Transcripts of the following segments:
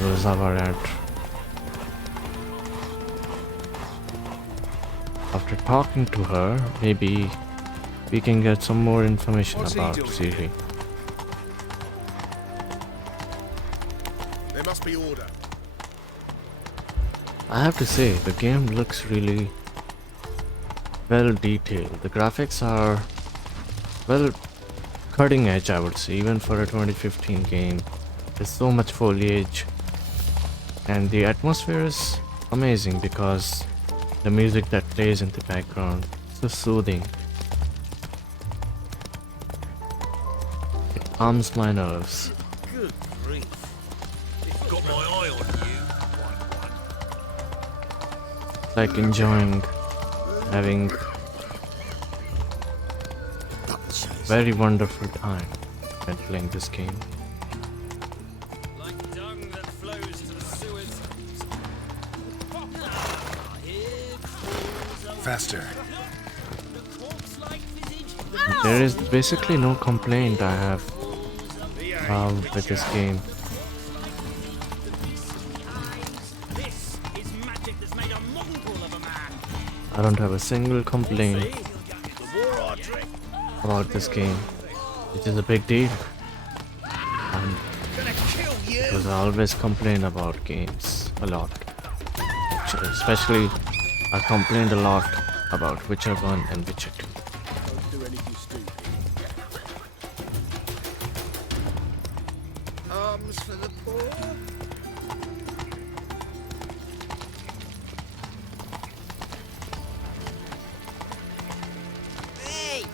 Rosa or Attre. After talking to her, maybe we can get some more information about Siri. There must be order. I have to say, the game looks really well detailed. The graphics are well cutting edge, I would say, even for a 2015 game. There's so much foliage, and the atmosphere is amazing because the music that plays in the background is so soothing. It calms my nerves. Good grief. I've got my eye on you. Like enjoying having very wonderful time when playing this game. Like dung that flows to the sewers. Faster. There is basically no complaint I have with this game. This is magic that's made a mongrel of a man. I don't have a single complaint The war Attre. about this game, which is a big deal. And Gonna kill you. because I always complain about games a lot. Especially, I complained a lot about Witcher 1 and Witcher 2. Don't do anything stupid. Arms for the poor. Hey!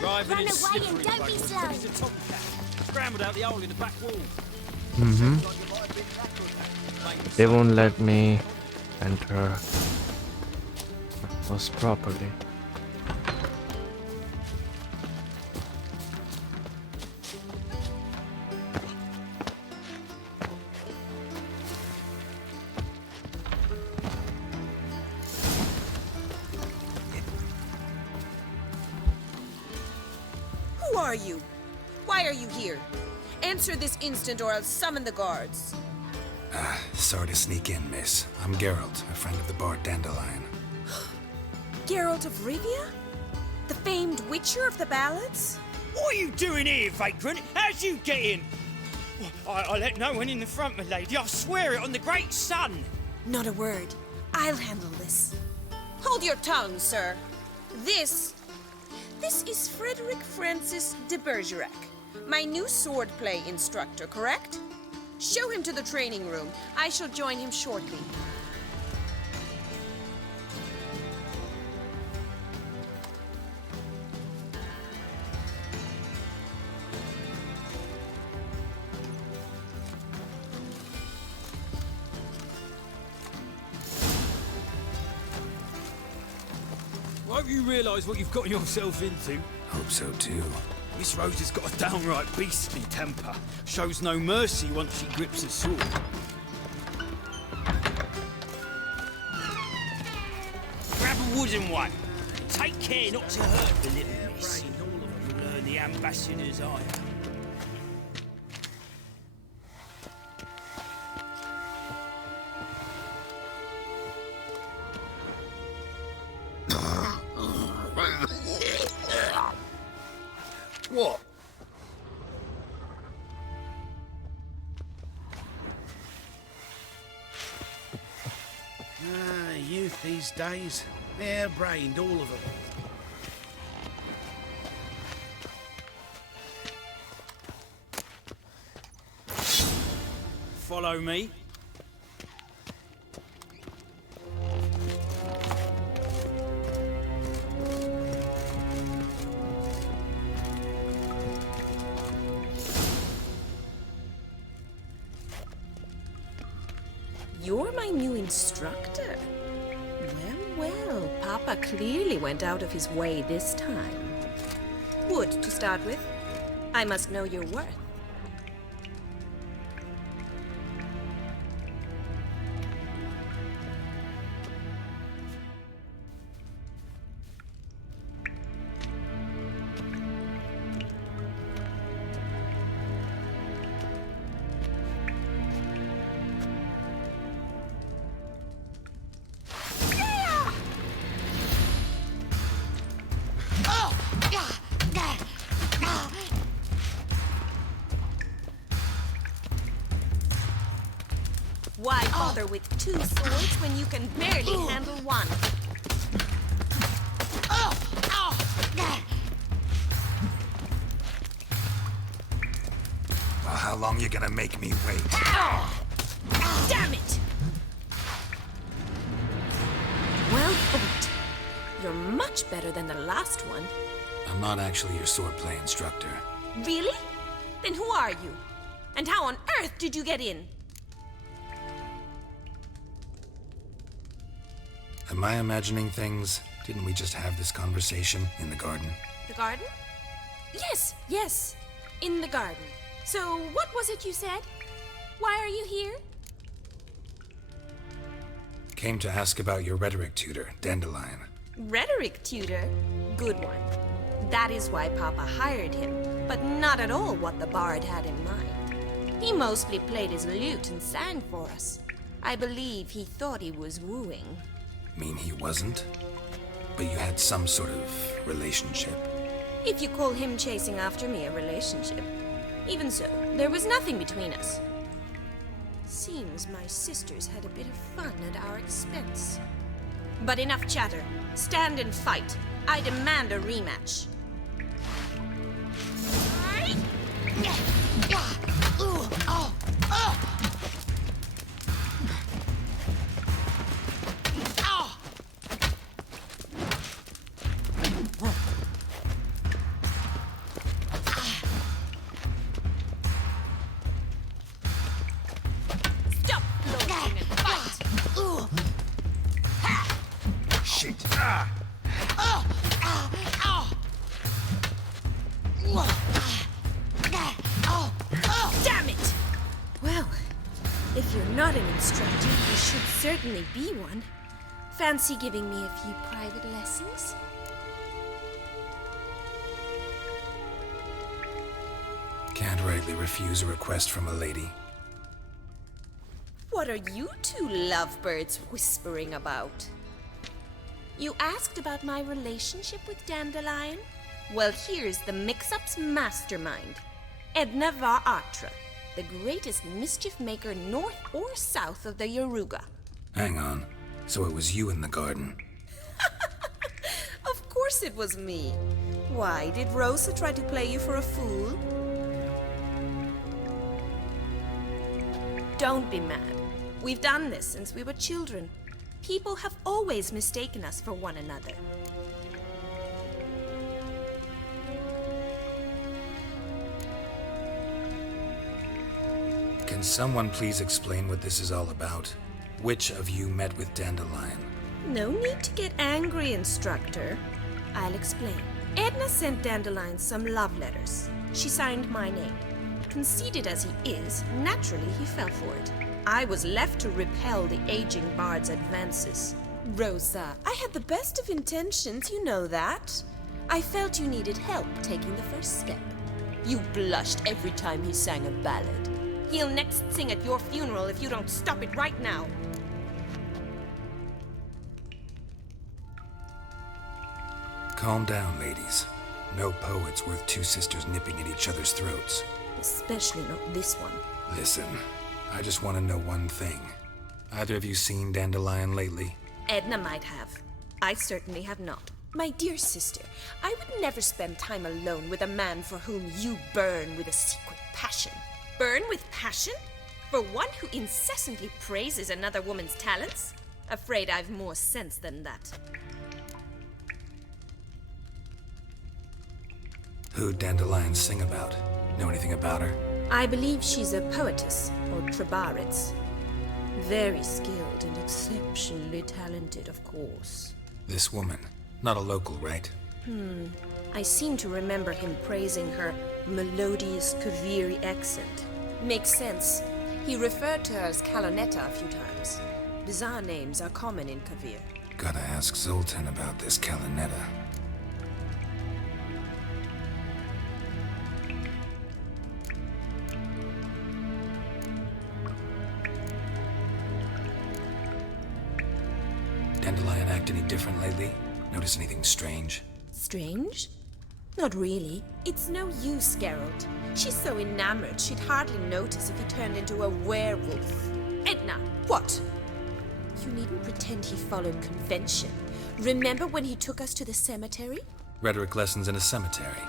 Driving in slippery scrambled out the hole in the back wall. They won't let me enter house properly. Who are you? Why are you here? Answer this instant or I'll summon the guards. Sorry to sneak in, miss. I'm Geralt, a friend of the bard Dandelion. Geralt of Rivia? The famed Witcher of the ballads? What are you doing here, vagrant? How'd you get in? I let no one in the front, my lady. I swear it on the great sun. Not a word. I'll handle this. Hold your tongue, sir. This is Frederick Francis de Bergerac, my new swordplay instructor, correct? Show him to the training room. I shall join him shortly. I hope you realise what you've gotten yourself into. Hope so too. Miss Rosa's got a downright beastly temper. Shows no mercy once she grips a sword. Grab a wooden one. Take care not to hurt the little miss. You'll learn the ambassador's ire. What? Youth these days. Hair-brained, all of them. Follow me. You're my new instructor. Well, Papa clearly went out of his way this time. Wood, to start with. I must know your worth. bother with 2 swords when you can barely handle one? Well, how long you gonna make me wait? Damn it! Well fought. You're much better than the last one. I'm not actually your swordplay instructor. Really? Then who are you? And how on earth did you get in? Am I imagining things? Didn't we just have this conversation in the garden? The garden? Yes, yes. In the garden. So, what was it you said? Why are you here? Came to ask about your rhetoric tutor, Dandelion. Rhetoric tutor? Good one. That is why Papa hired him, but not at all what the bard had in mind. He mostly played his lute and sang for us. I believe he thought he was wooing. Mean he wasn't? But you had some sort of relationship. If you call him chasing after me a relationship. Even so, there was nothing between us. Seems my sisters had a bit of fun at our expense. But enough chatter. Stand and fight. I demand a rematch. Stop floating and fight! Shit! Damn it! Well, if you're not an instructor, you should certainly be one. Fancy giving me a few private lessons? Can't rightly refuse a request from a lady. What are you two lovebirds whispering about? You asked about my relationship with Dandelion? Well, here's the mix-up's mastermind. Edna var Attre, the greatest mischief maker north or south of the Yaruga. Hang on. So it was you in the garden. Of course it was me. Why, did Rosa try to play you for a fool? Don't be mad. We've done this since we were children. People have always mistaken us for one another. Can someone please explain what this is all about? Which of you met with Dandelion? No need to get angry, instructor. I'll explain. Edna sent Dandelion some love letters. She signed my name. Conceited as he is, naturally he fell for it. I was left to repel the aging bard's advances. Rosa, I had the best of intentions, you know that. I felt you needed help taking the first step. You blushed every time he sang a ballad. He'll next sing at your funeral if you don't stop it right now. Calm down, ladies. No poet's worth 2 sisters nipping at each other's throats. Especially not this one. Listen, I just want to know one thing. Either of you seen Dandelion lately? Edna might have. I certainly have not. My dear sister, I would never spend time alone with a man for whom you burn with a secret passion. Burn with passion? For one who incessantly praises another woman's talents? Afraid I've more sense than that. Who'd Dandelion sing about? Know anything about her? I believe she's a poetess, or Trebarits. Very skilled and exceptionally talented, of course. This woman. Not a local, right? I seem to remember him praising her melodious Kaviri accent. Makes sense. He referred to her as Kalonetta a few times. Bizarre names are common in Kavir. Gotta ask Zoltan about this Kalonetta. Dandelion act any different lately? Notice anything strange? Strange? Not really. It's no use, Geralt. She's so enamored she'd hardly notice if he turned into a werewolf. Edna, what? You needn't pretend he followed convention. Remember when he took us to the cemetery? Rhetoric lessons in a cemetery.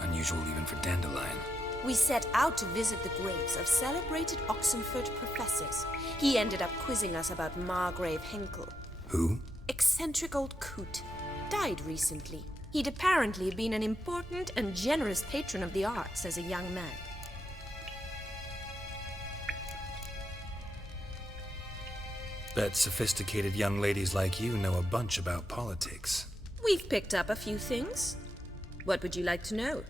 Unusual even for Dandelion. We set out to visit the graves of celebrated Oxenford professors. He ended up quizzing us about Margrave Henkel. Who? Eccentric old coot. Died recently. He'd apparently been an important and generous patron of the arts as a young man. Bet sophisticated young ladies like you know a bunch about politics. We've picked up a few things. What would you like to know?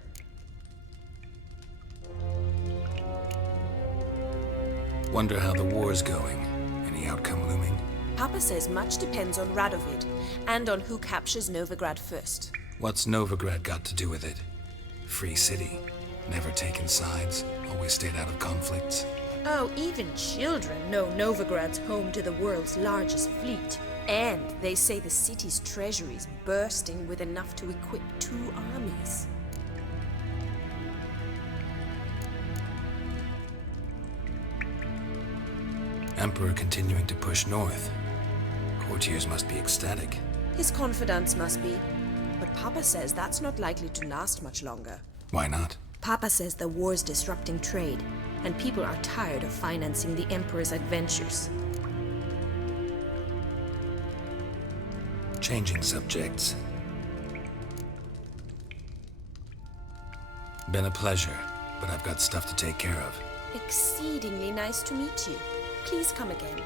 Wonder how the war's going. Any outcome looming? Papa says much depends on Radovid, and on who captures Novigrad first. What's Novigrad got to do with it? Free city. Never taken sides. Always stayed out of conflicts. Oh, even children know Novigrad's home to the world's largest fleet. And they say the city's treasury's bursting with enough to equip 2 armies. Emperor continuing to push north. Courtiers must be ecstatic. His confidants must be. But Papa says that's not likely to last much longer. Why not? Papa says the war's disrupting trade, and people are tired of financing the Emperor's adventures. Changing subjects. Been a pleasure, but I've got stuff to take care of. Exceedingly nice to meet you. Please come again.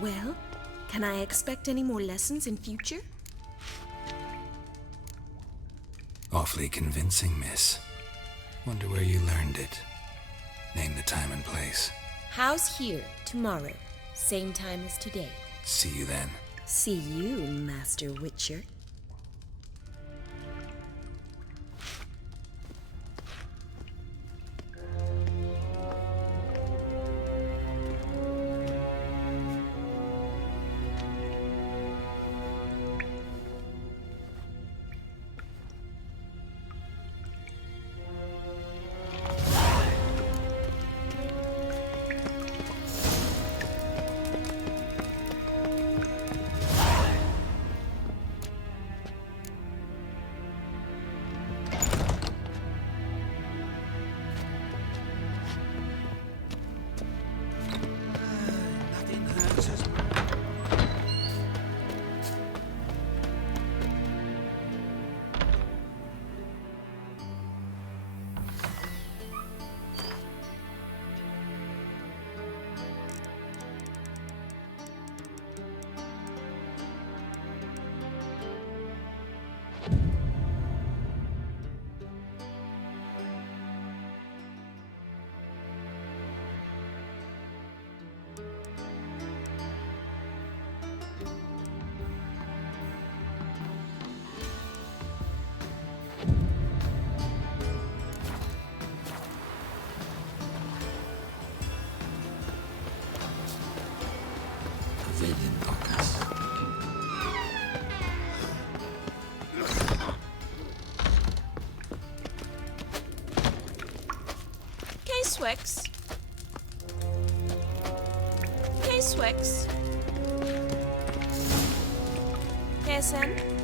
Well, can I expect any more lessons in future? Awfully convincing, miss. Wonder where you learned it. Name the time and place. House here, tomorrow. Same time as today. See you then. See you, Master Witcher. K-Swex. K-Swex. KSN.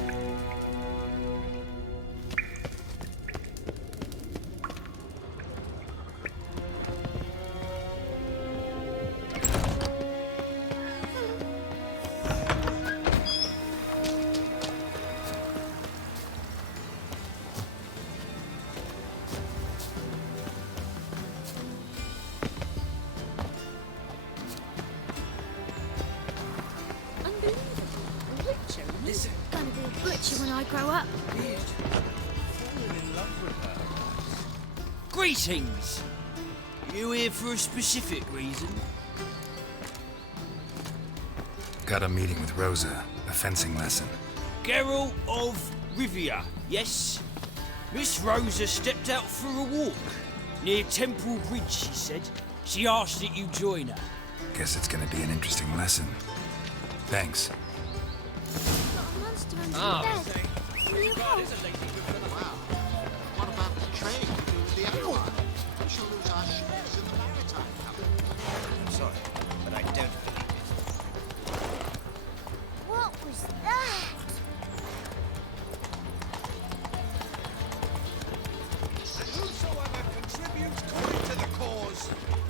Gonna be a butcher when I grow up. Greetings! You here for a specific reason? Got a meeting with Rosa. A fencing lesson. Geralt of Rivia, yes? Miss Rosa stepped out for a walk. Near Temple Bridge, she said. She asked that you join her. Guess it's gonna be an interesting lesson. Thanks. Got a monster under the bed. Will you help? What about the trade we do with the Empire? We shall lose our shares in the maritime company. I'm sorry, but I What was that? Whosoever contributes coin to the cause,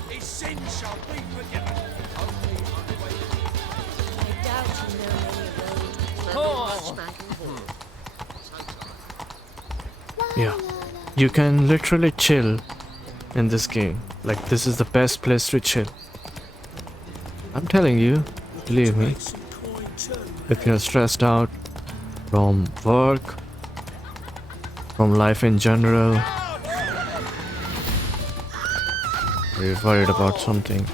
his sins shall be forgiven. I doubt you know many road. Yeah, you can literally chill in this game. Like, this is the best place to chill. I'm telling you, believe me. If you're stressed out from work, from life in general, or you're worried about something,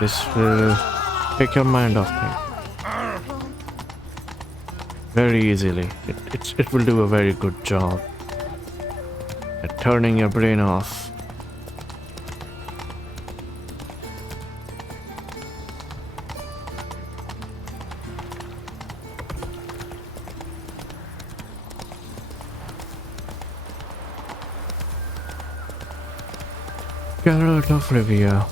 this will take your mind off things very easily. It will do a very good job at turning your brain off. Geralt of Rivia.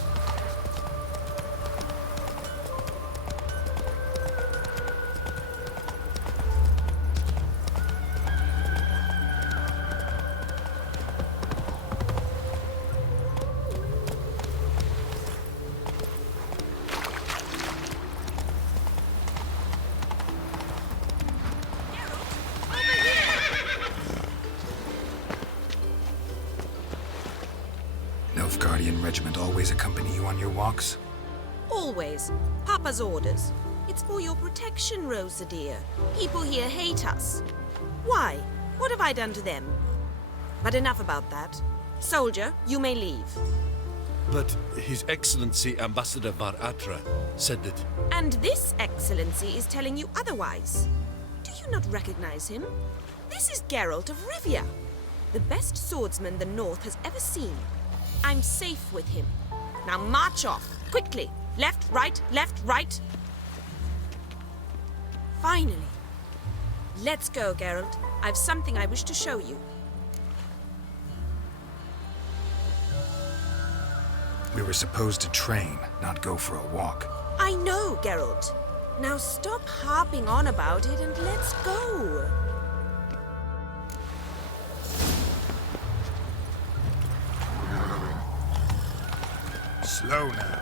Nilfgaardian regiment always accompany you on your walks? Always. Papa's orders. It's for your protection, Rosa dear. People here hate us. Why? What have I done to them? But enough about that. Soldier, you may leave. But His Excellency Ambassador Var Attre said that... And this excellency is telling you otherwise. Do you not recognize him? This is Geralt of Rivia, the best swordsman the North has ever seen. I'm safe with him. Now march off, quickly. Left, right. Finally. Let's go, Geralt. I've something I wish to show you. We were supposed to train, not go for a walk. I know, Geralt. Now stop harping on about it and let's go. Slow now.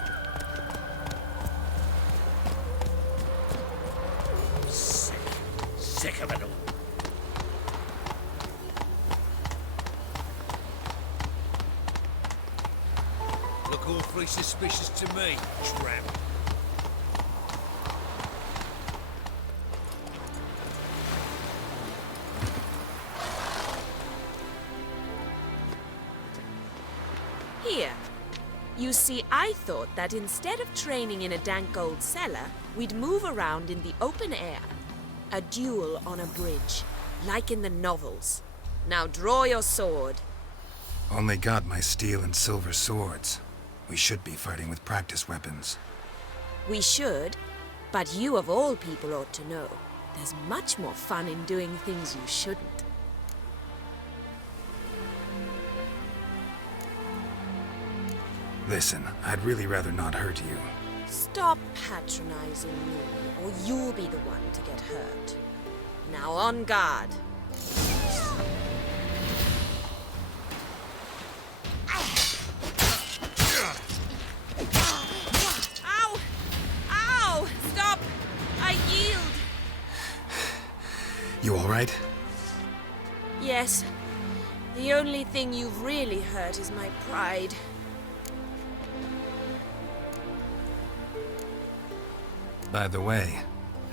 Sick of it all. Look awfully suspicious to me, tramp. Here. You see, I thought that instead of training in a dank old cellar, we'd move around in the open air. A duel on a bridge, like in the novels. Now draw your sword. Only got my steel and silver swords. We should be fighting with practice weapons. We should, but you of all people ought to know. There's much more fun in doing things you shouldn't. Listen, I'd really rather not hurt you. Stop patronizing me, or you'll be the one to get hurt. Now on guard. Ow! Ow! Stop! I yield! You all right? Yes. The only thing you've really hurt is my pride. By the way,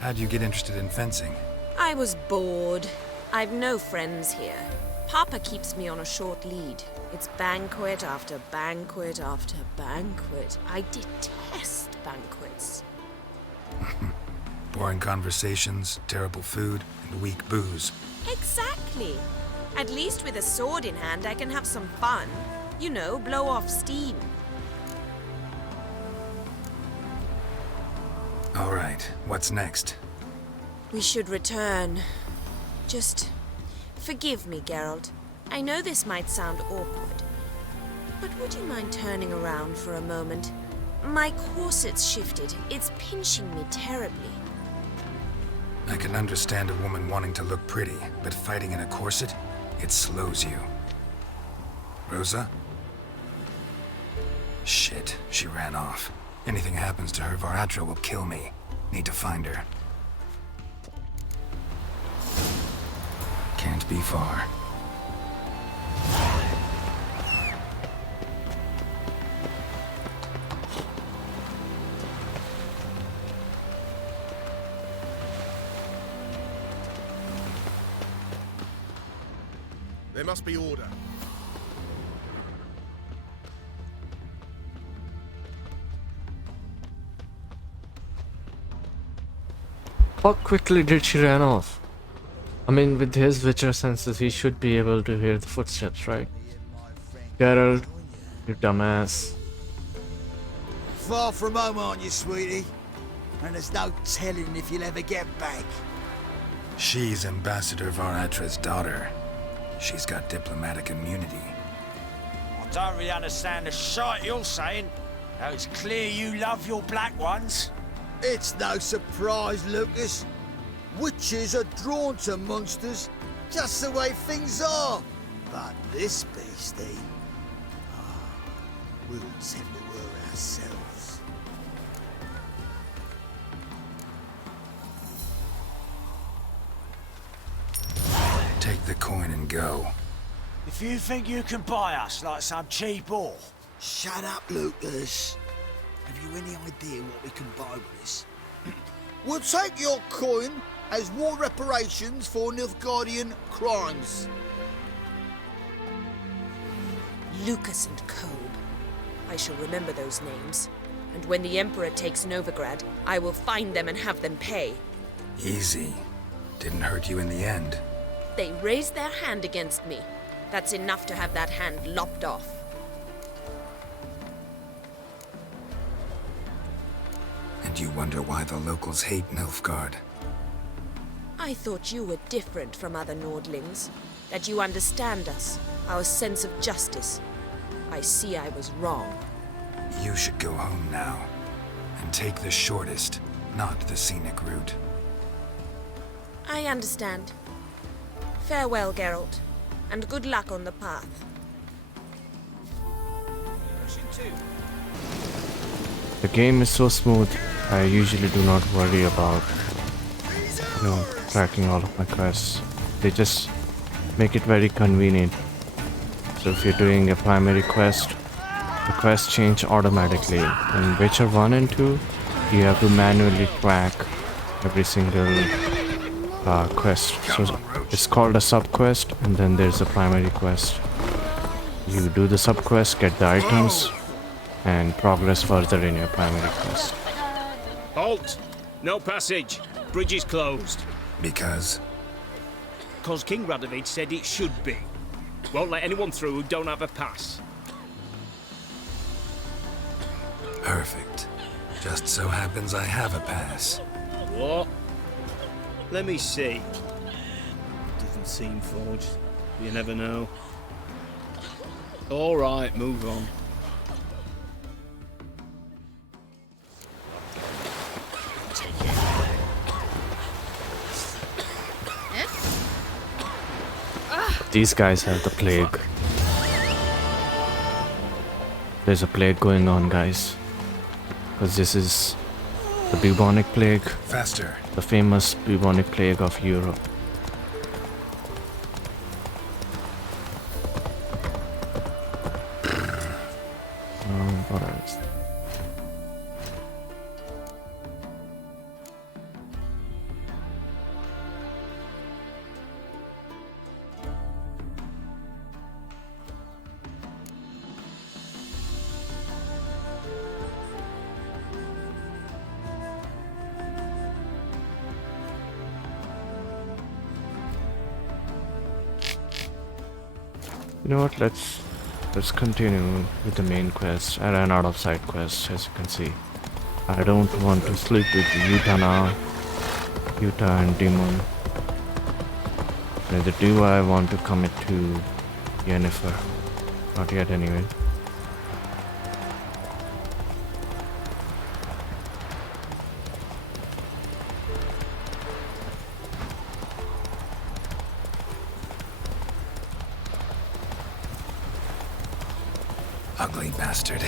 how'd you get interested in fencing? I was bored. I've no friends here. Papa keeps me on a short lead. It's banquet after banquet after banquet. I detest banquets. Boring conversations, terrible food, and weak booze. Exactly. At least with a sword in hand, I can have some fun. You know, blow off steam. All right, what's next? We should return. Just forgive me, Geralt. I know this might sound awkward, but would you mind turning around for a moment? My corset's shifted. It's pinching me terribly. I can understand a woman wanting to look pretty, but fighting in a corset, it slows you. Rosa? Shit, she ran off. Anything happens to her, Attre will kill me. Need to find her. Can't be far. There must be order. How quickly did she run off? I mean, with his Witcher senses, he should be able to hear the footsteps, right? Geralt, you dumbass. Far from home, aren't you, sweetie? And there's no telling if you'll ever get back. She's Ambassador Atre's daughter. She's got diplomatic immunity. I don't really understand the shite you're saying. Now it's clear you love your black ones. It's no surprise, Lucas. Witches are drawn to monsters, just the way things are. But this beastie, we'll tend to her ourselves. Take the coin and go. If you think you can buy us like some cheap whore, Shut up, Lucas. Have you any idea what we can buy with this? We'll take your coin as war reparations for Nilfgaardian crimes. Lucas and Kolb. I shall remember those names. And when the Emperor takes Novigrad, I will find them and have them pay. Easy. Didn't hurt you in the end. They raised their hand against me. That's enough to have that hand lopped off. And you wonder why the locals hate Nilfgaard. I thought you were different from other Nordlings. That you understand us, our sense of justice. I see I was wrong. You should go home now. And take the shortest, not the scenic route. I understand. Farewell, Geralt. And good luck on the path. The game is so smooth, I usually do not worry about, tracking all of my quests. They just make it very convenient. So if you're doing a primary quest, the quests change automatically. In Witcher 1 and 2, you have to manually track every single quest. So it's called a sub-quest, and then there's a primary quest. You do the sub-quest, get the items, and progress further in your primary quest. Halt! No passage. Bridge is closed. Because? Cause King Radovid said it should be. Won't let anyone through who don't have a pass. Perfect. Just so happens I have a pass. What? Let me see. Doesn't seem forged. You never know. All right, move on. These guys have the plague. There's a plague going on, guys. Because this is the bubonic plague. Faster. The famous bubonic plague of Europe. What else? You know what, let's continue with the main quest. I ran out of side quests, as you can see. I don't want to sleep with Yuta now. Yuta and Demon. Neither do I want to commit to Yennefer. Not yet anyway. Ugly bastard.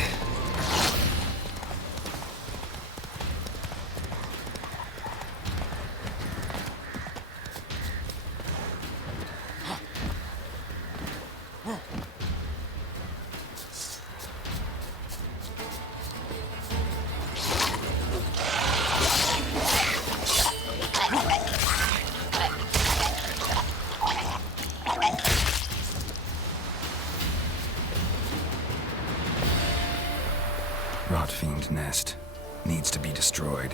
Rot fiend nest. Needs to be destroyed.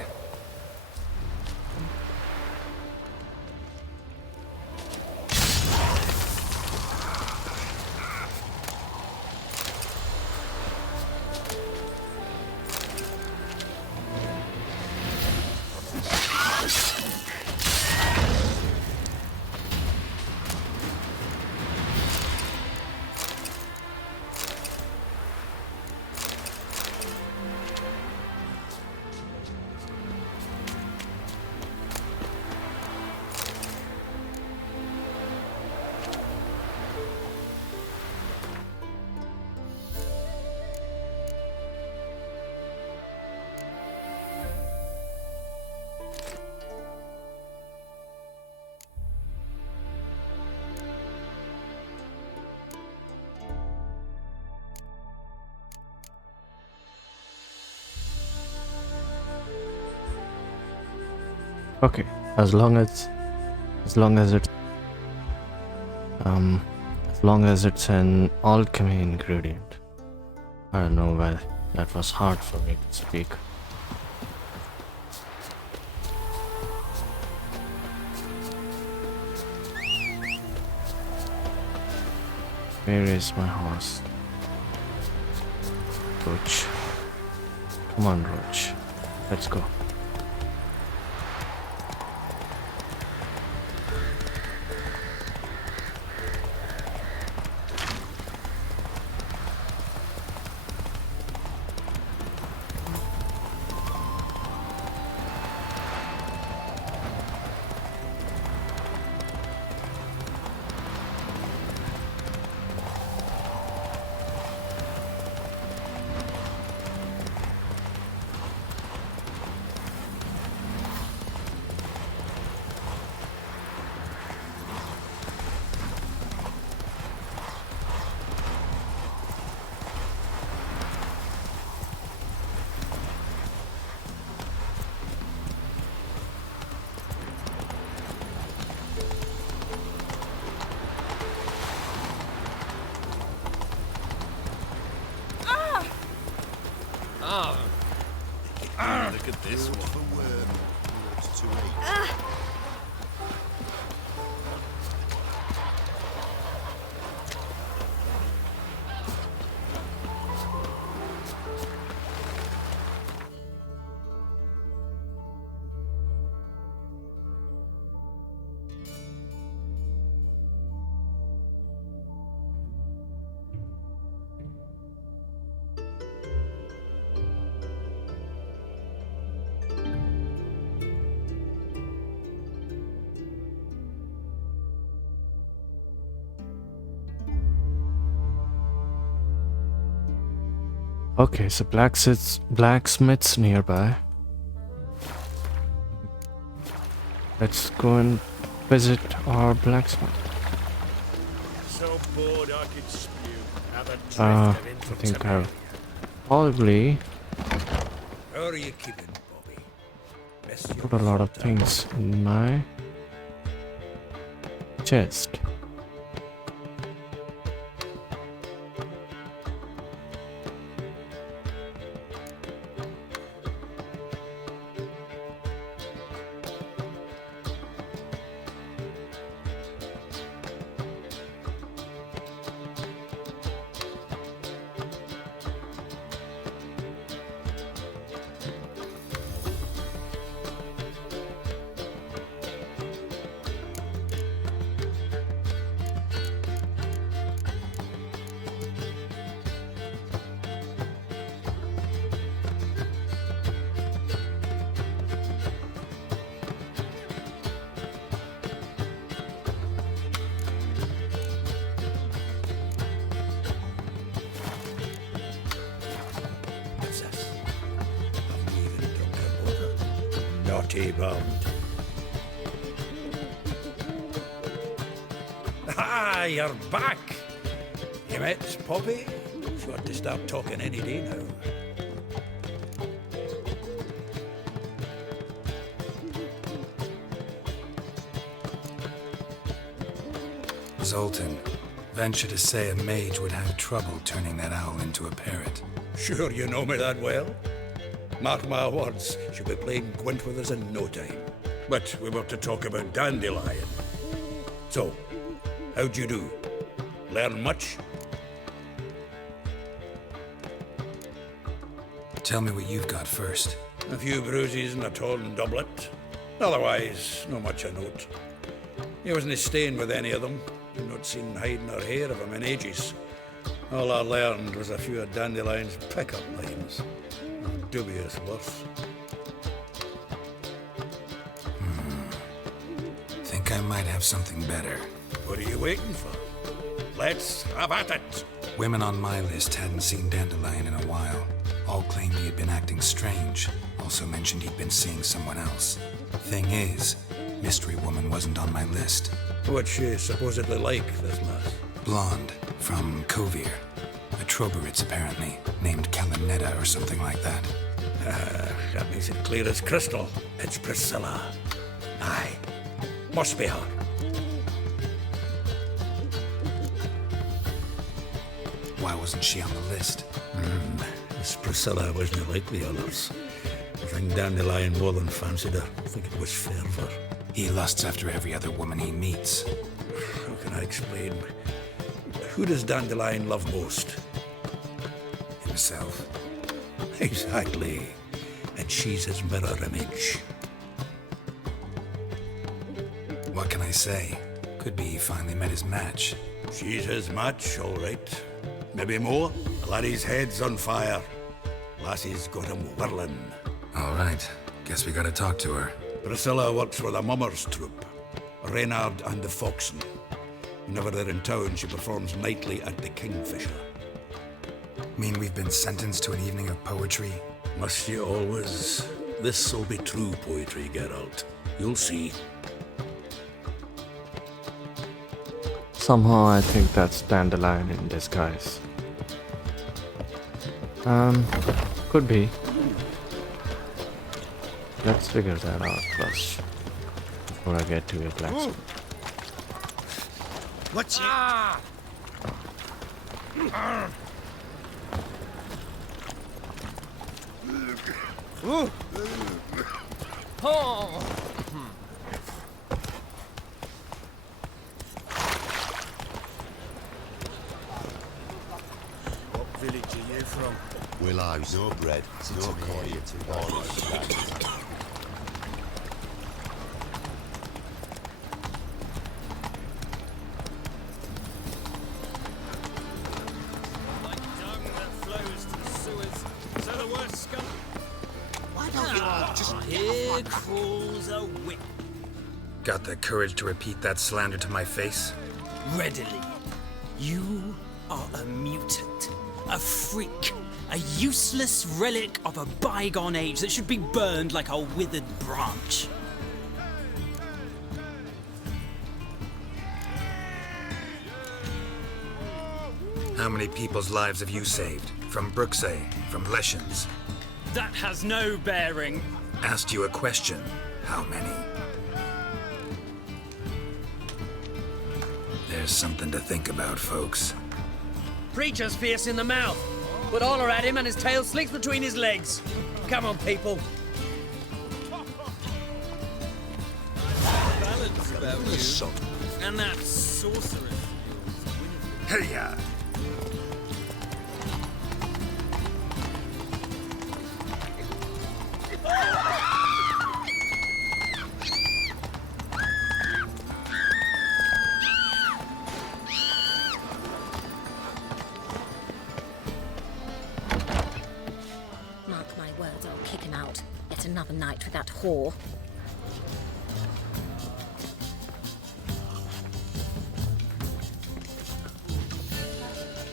Okay, as long as it's as long as it's an alchemy ingredient. I don't know why that was hard for me to speak. Where is my horse? Roach. Come on, Roach. Let's go. Look at this one. Okay, so blacksmith's nearby. Let's go and visit our blacksmith. So bored I could spew. Haven't I drifted into think tomorrow. I'll probably How are you keeping, Bobby? Best you put a lot of things in my chest. party-bound. Ah, you're back! You met Poppy? She ought to start talking any day now. Zoltan, venture to say a mage would have trouble turning that owl into a parrot. Sure you know me that well? Mark my words, she'll be playing Gwent with us in no time. But we were to talk about Dandelion. So, how'd you do? Learn much? Tell me what you've got first. A few bruises and a torn doublet. Otherwise, no much a note. He wasn't staying with any of them. I've not seen hiding or hair of him in ages. All I learned was a few of Dandelion's pickup lines. Dubious worth. Think I might have something better. What are you waiting for? Let's have at it! Women on my list hadn't seen Dandelion in a while. All claimed he had been acting strange. Also mentioned he'd been seeing someone else. Thing is, Mystery Woman wasn't on my list. What's she supposedly like, this lass? Blonde, from Kovir. A Troberitz, apparently, named Kalinetta or something like that. That makes it clear as crystal. It's Priscilla. Aye. Must be her. Why wasn't she on the list? This Priscilla wasn't like the others. I think Dandelion more than fancied her. I think it was fervour. He lusts after every other woman he meets. How can I explain? Who does Dandelion love most? Himself. Exactly. And she's his mirror image. What can I say? Could be he finally met his match. She's his match, all right. Maybe more. The laddie's head's on fire. Lassie's got him whirling. All right. Guess we gotta talk to her. Priscilla works for the Mummers troupe. Reynard and the Foxen. Whenever they're in town, she performs nightly at the Kingfisher. Mean we've been sentenced to an evening of poetry? Must you always? This'll be true poetry, Geralt. You'll see. Somehow I think that's Dandelion in disguise. Could be. Let's figure that out first before I get to your blacksmith. What's it? What village are you from? Willows, no bread, no quiet, Here crawls a whip. Got the courage to repeat that slander to my face? Readily. You are a mutant, a freak, a useless relic of a bygone age that should be burned like a withered branch. How many people's lives have you saved? From Bruxay, from Leschens? That has no bearing. Asked you a question. How many? There's something to think about, folks. Preacher's fierce in the mouth, but holler at him and his tail slicks between his legs. Come on, people. Balance about you. And that sorceress. Hey-ya! Mark my words, I'll kick him out. Yet another night with that whore.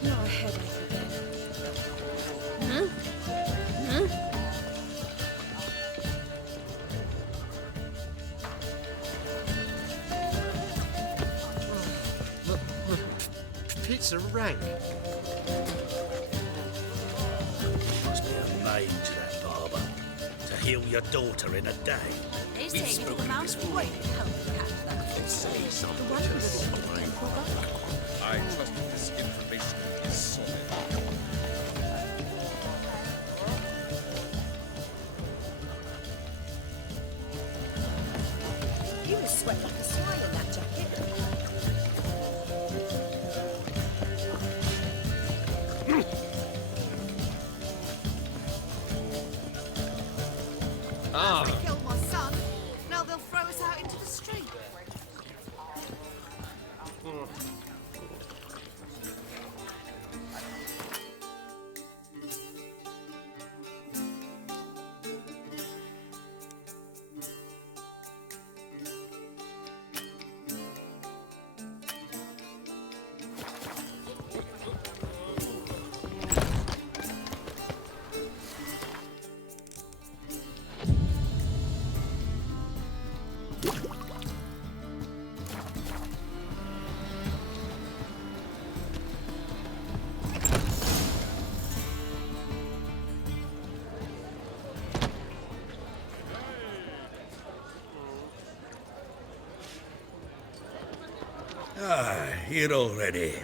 No headache again. It's a rank. Must be a maid to that barber. To heal your daughter in a day. He's We've taking spoken them out this of the morning. way. Help me catch that. Say something. The one with the temple bucket. I trust that this information is solid. You must sweat like a swine in that jacket. Ah, Killed my son. Now they'll throw us out into the street. Here already.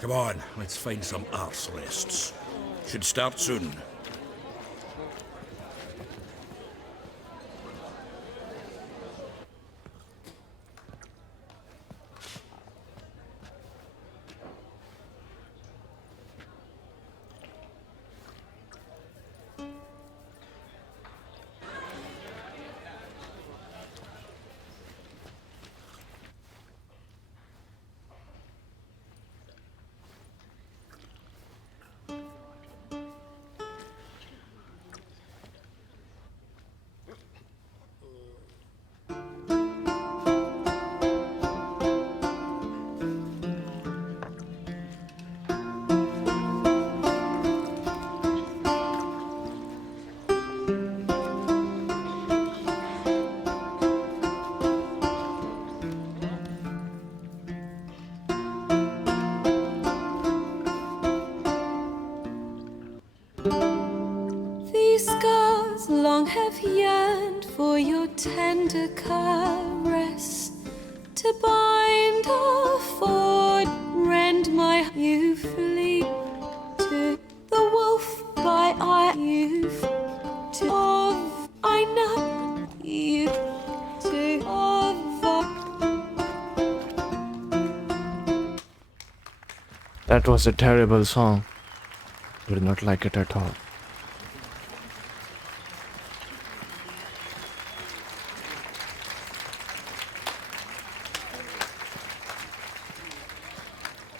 Come on, let's find some arse rests. Should start soon. These scars long have yearned for your tender caress, to bind or ford, rend my you flee to the wolf by eye you to of I know you to of. That was a terrible song. Did not like it at all.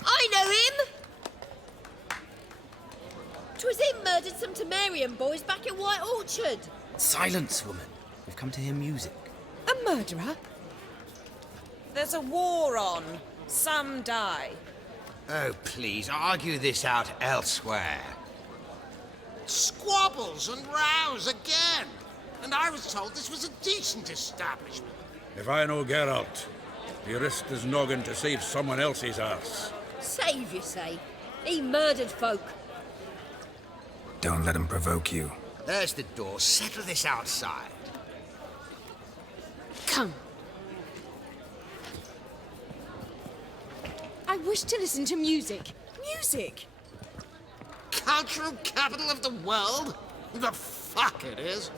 I know him! 'Twas him murdered some Temerian boys back in White Orchard. Silence, woman. We've come to hear music. A murderer? There's a war on. Some die. Oh, please, argue this out elsewhere. Squabbles and rows again. And I was told this was a decent establishment. If I know Geralt, he risked his noggin to save someone else's arse. Save, you say? He murdered folk. Don't let him provoke you. There's the door. Settle this outside. Come. I wish to listen to music. Music! Cultural capital of the world? The fuck it is.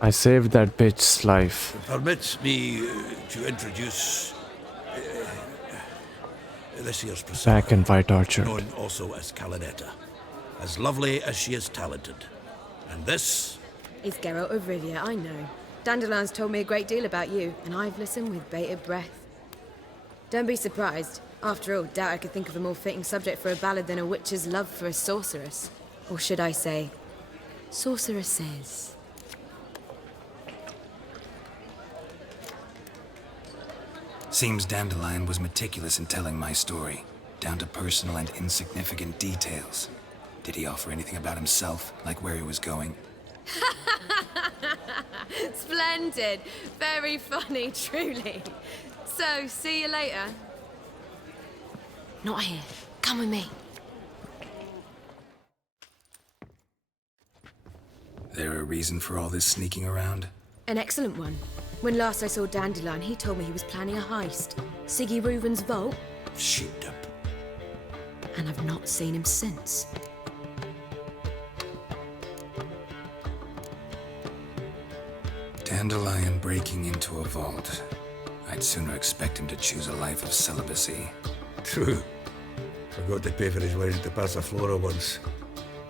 I saved that bitch's life. Permit me to introduce this here's Priscilla, Back in White Orchard. known also as Calinetta, as lovely as she is talented. And this It's Geralt of Rivia, I know. Dandelion's told me a great deal about you, and I've listened with bated breath. Don't be surprised. After all, doubt I could think of a more fitting subject for a ballad than a witch's love for a sorceress. Or should I say, sorceresses. Seems Dandelion was meticulous in telling my story, down to personal and insignificant details. Did he offer anything about himself, like where he was going? Splendid. Very funny, truly. So, see you later. Not here. Come with me. There a reason for all this sneaking around? An excellent one. When last I saw Dandelion, he told me he was planning a heist. Siggy Reuven's vault. Sheeped up. And I've not seen him since. Dandelion breaking into a vault. I'd sooner expect him to choose a life of celibacy. True. Forgot to pay for his wedding to Passiflora once.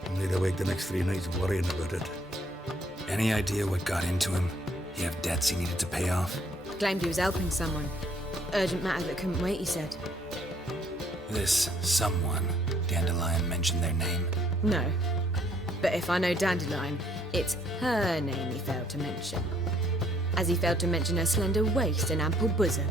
And laid awake the next 3 nights worrying about it. Any idea what got into him? He have debts he needed to pay off? Claimed he was helping someone. Urgent matter that couldn't wait, he said. This someone, Dandelion mentioned their name? No. But if I know Dandelion, it's her name he failed to mention. As he failed to mention her slender waist and ample bosom.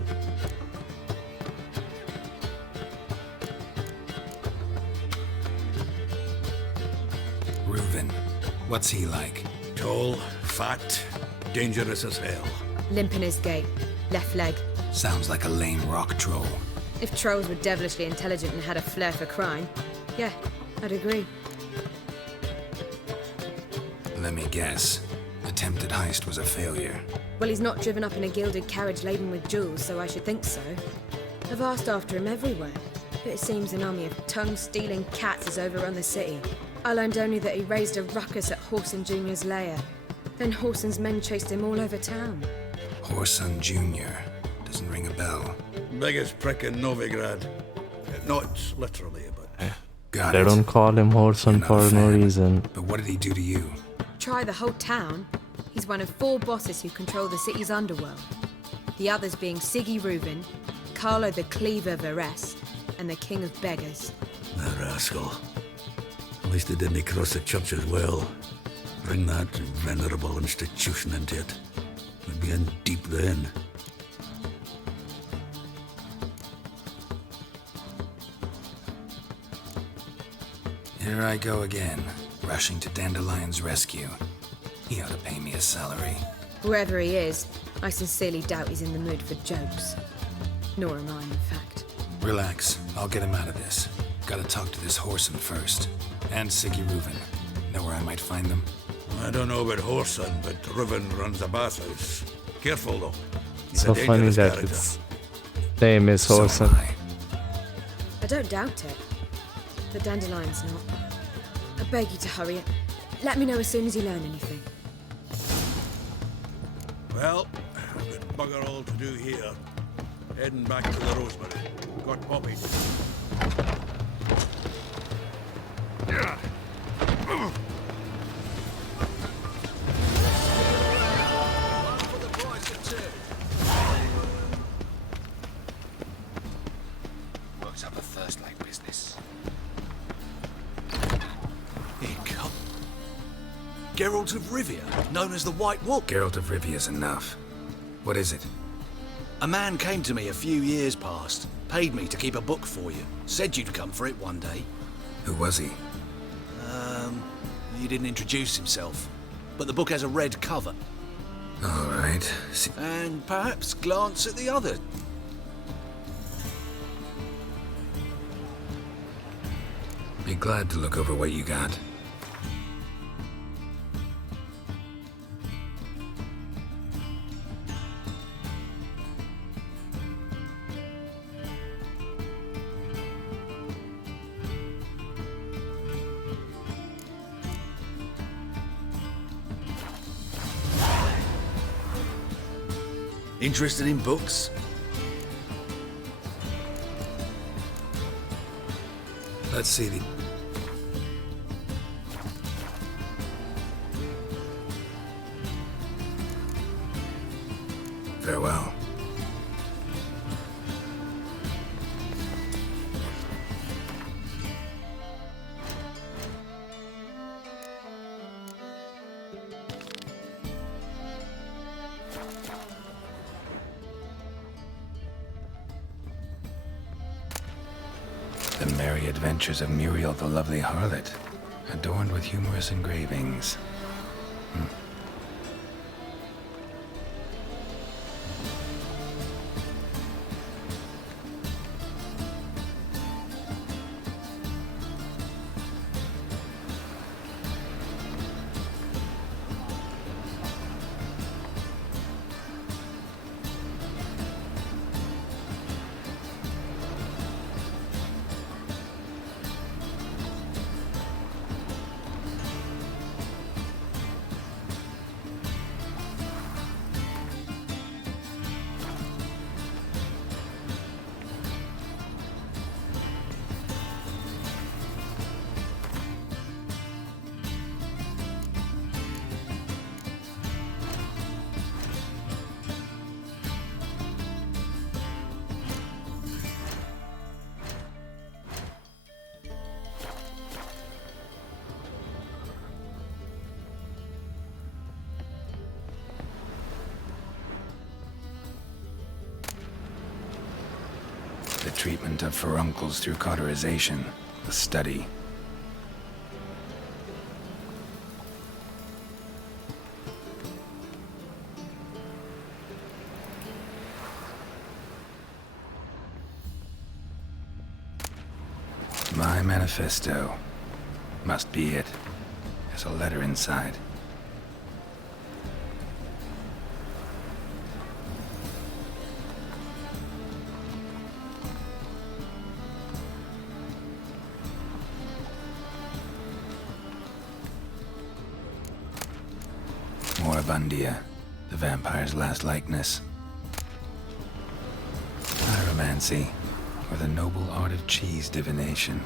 Reuven. What's he like? Tall, fat, dangerous as hell. Limp in his gait. Left leg. Sounds like a lame rock troll. If trolls were devilishly intelligent and had a flair for crime, yeah, I'd agree. Let me guess. Attempted heist was a failure. Well, he's not driven up in a gilded carriage laden with jewels, so I should think so. I've asked after him everywhere, but it seems an army of tongue-stealing cats has overrun the city. I learned only that he raised a ruckus at Whoreson Jr.'s lair. Then Whoreson's men chased him all over town. Whoreson Jr. Doesn't ring a bell. Biggest prick in Novigrad. Not literally, but... Got They it. don't call him Whoreson for no reason. But what did he do to you? Try the whole town. He's one of 4 bosses who control the city's underworld. The others being Siggy Reuven, Carlo the Cleaver Varese, and the King of Beggars. The rascal. At least he didn't cross the church as well. Bring that venerable institution into it. We'd be in deep then. Here I go again, rushing to Dandelion's rescue. He ought to pay me a salary. Wherever he is, I sincerely doubt he's in the mood for jokes. Nor am I, in fact. Relax, I'll get him out of this. Gotta talk to this Whoreson first. And Siggy Reuven. Know where I might find them? I don't know about Whoreson, but Reuven runs a bathhouse. Careful, though. He's So a funny dangerous that character. its name is So am Whoreson. I don't doubt it. But Dandelion's not. I beg you to hurry it. Let me know as soon as you learn anything. Well, I've got bugger all to do here. Heading back to the Rosemary. Got Poppy. Works up a first-like business. Geralt of Rivia, known as the White Wolf. Geralt of Rivia's enough. What is it? A man came to me a few years past, paid me to keep a book for you, said you'd come for it one day. Who was he? He didn't introduce himself, but the book has a red cover. All right. And perhaps glance at the other. Be glad to look over what you got. Interested in books? Let's see the... Farewell. The Merry Adventures of Muriel the Lovely Harlot, adorned with humorous engravings. treatment of furuncles through cauterization. A study. My manifesto. Must be it. There's a letter inside. Moribundia, the vampire's last likeness. Pyromancy, or the noble art of cheese divination.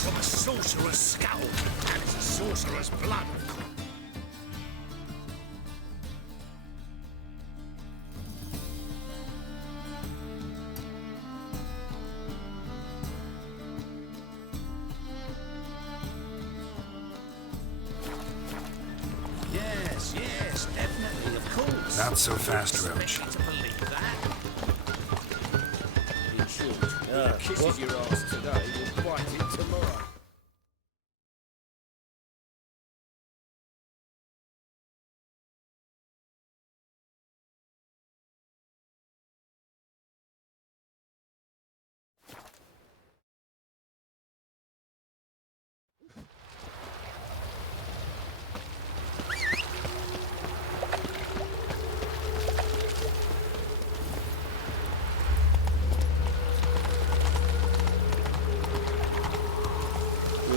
From a sorcerer's skull and a sorcerer's blood. Yes, definitely, of course. Not so fast, Roach. Kisses your ass today, will bite it tomorrow.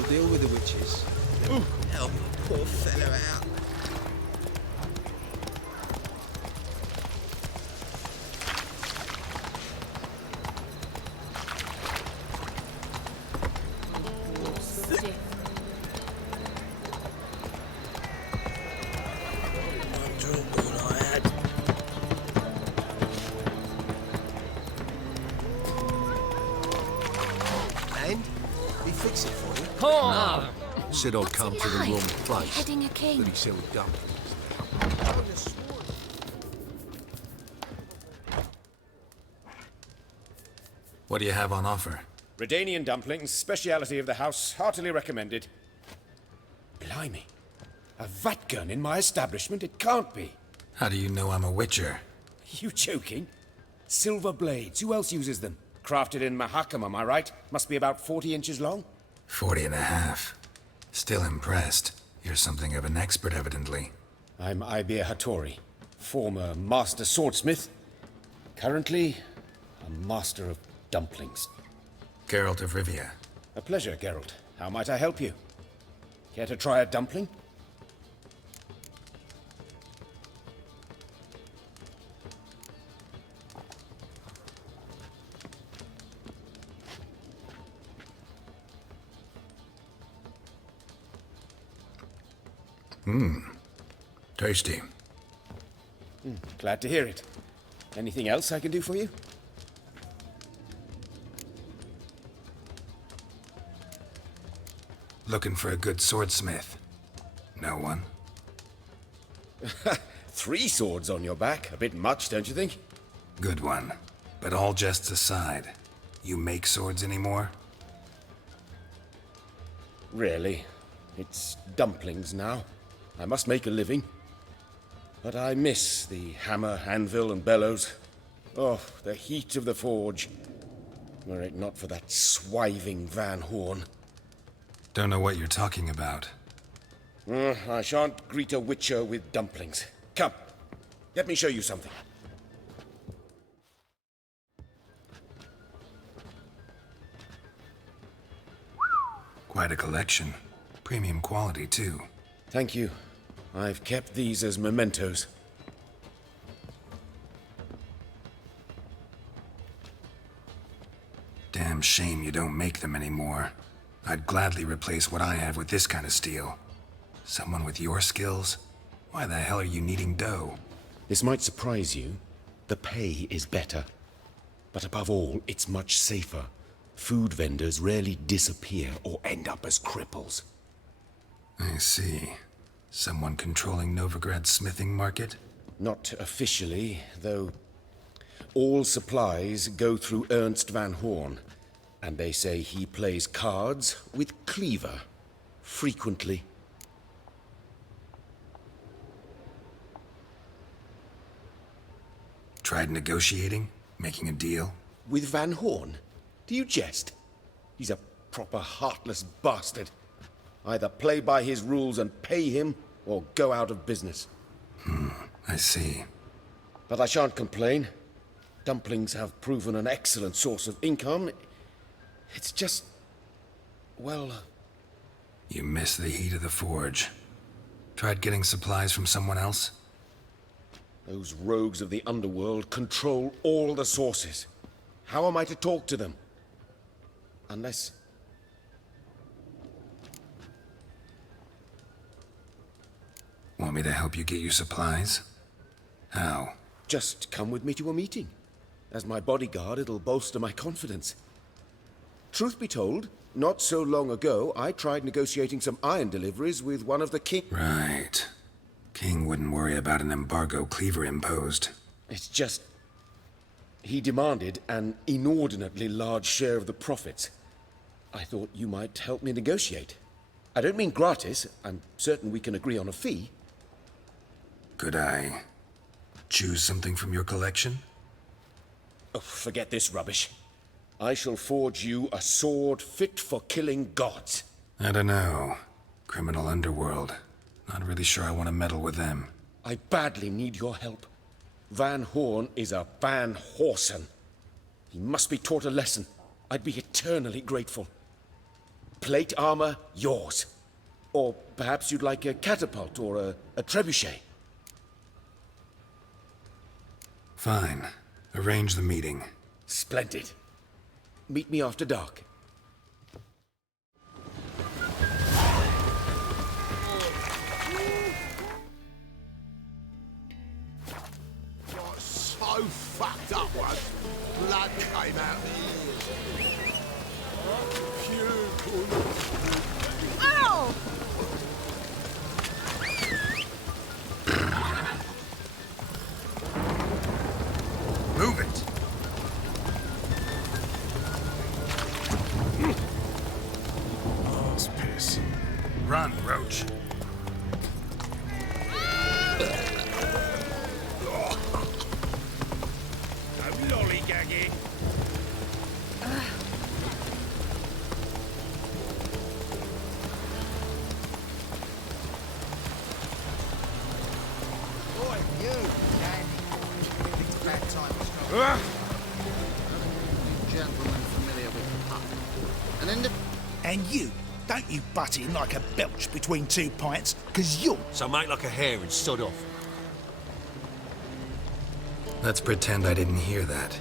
Deal with the witches. Help the poor fella out. I'm drunk all I had. And we fix it for you. No. Said I'd come to the wrong place. Heading a king. But he sell dumplings. What do you have on offer? Redanian dumplings, speciality of the house, heartily recommended. Blimey. A vat gun in my establishment? It can't be. How do you know I'm a witcher? You joking? Silver blades, who else uses them? Crafted in Mahakam, am I right? Must be about 40 inches long? 40 and a half. Still impressed. You're something of an expert, evidently. I'm Ibir Hattori, former master swordsmith. Currently, a master of dumplings. Geralt of Rivia. A pleasure, Geralt. How might I help you? Care to try a dumpling? Tasty. Glad to hear it. Anything else I can do for you? Looking for a good swordsmith. No one? 3 swords on your back. A bit much, don't you think? Good one. But all jests aside, you make swords anymore? Really. It's dumplings now. I must make a living. But I miss the hammer, anvil, and bellows. Oh, the heat of the forge. Were it not for that swiving Van Horn. Don't know what you're talking about. I shan't greet a witcher with dumplings. Come, let me show you something. Quite a collection. Premium quality, too. Thank you. I've kept these as mementos. Damn shame you don't make them anymore. I'd gladly replace what I have with this kind of steel. Someone with your skills? Why the hell are you needing dough? This might surprise you. The pay is better. But above all, it's much safer. Food vendors rarely disappear or end up as cripples. I see. Someone controlling Novigrad's smithing market? Not officially, though all supplies go through Ernst Van Horn. And they say he plays cards with Cleaver. Frequently. Tried negotiating? Making a deal? With Van Horn? Do you jest? He's a proper heartless bastard. Either play by his rules and pay him, or go out of business. I see. But I shan't complain. Dumplings have proven an excellent source of income. It's just... well... You miss the heat of the forge. Tried getting supplies from someone else? Those rogues of the underworld control all the sources. How am I to talk to them? Unless... Want me to help you get your supplies? How? Just come with me to a meeting. As my bodyguard, it'll bolster my confidence. Truth be told, not so long ago, I tried negotiating some iron deliveries with one of the king... Right. King wouldn't worry about an embargo Cleaver imposed. It's just... he demanded an inordinately large share of the profits. I thought you might help me negotiate. I don't mean gratis. I'm certain we can agree on a fee. Could I choose something from your collection? Oh, forget this rubbish. I shall forge you a sword fit for killing gods. I don't know. Criminal underworld. Not really sure I want to meddle with them. I badly need your help. Van Horn is a Van Horsen. He must be taught a lesson. I'd be eternally grateful. Plate armor, yours. Or perhaps you'd like a catapult or a trebuchet. Fine. Arrange the meeting. Splendid. Meet me after dark. Got so fucked up once, blood came out the ears. Ow! Move it! Oh, it's piss. Run, Roach. I'm lollygagging. Boy, you, Danny. It's about time we start. Gentlemen familiar with the pub. And in the... And you, don't you butt in like a belch between 2 pints, 'cause you'll... So make like a hare and sod off. Let's pretend I didn't hear that.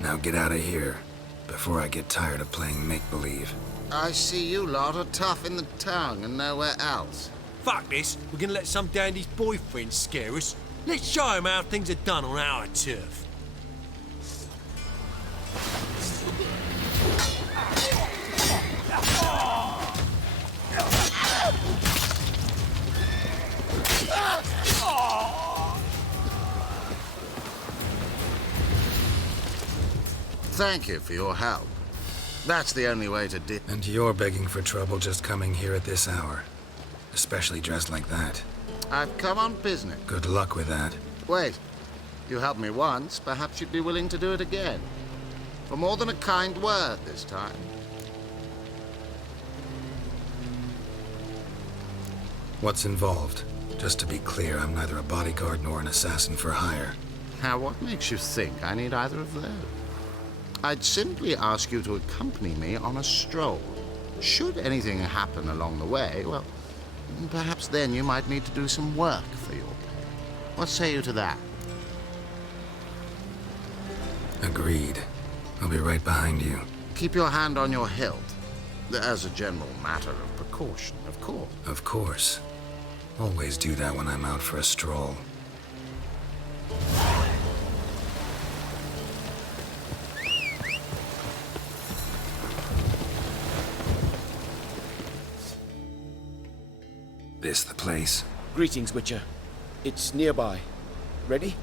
Now get out of here, before I get tired of playing make-believe. I see you lot are tough in the tongue and nowhere else. Fuck this. We're gonna let some dandy's boyfriend scare us. Let's show him how things are done on our turf. Thank you for your help. That's the only way to And you're begging for trouble just coming here at this hour. Especially dressed like that. I've come on business. Good luck with that. Wait. You helped me once, perhaps you'd be willing to do it again. For more than a kind word this time. What's involved? Just to be clear, I'm neither a bodyguard nor an assassin for hire. Now, what makes you think I need either of those? I'd simply ask you to accompany me on a stroll. Should anything happen along the way, well, perhaps then you might need to do some work for your pay. What say you to that? Agreed. I'll be right behind you. Keep your hand on your hilt. As a general matter of precaution, of course. Of course. Always do that when I'm out for a stroll. This the place? Greetings, Witcher. It's nearby. Ready?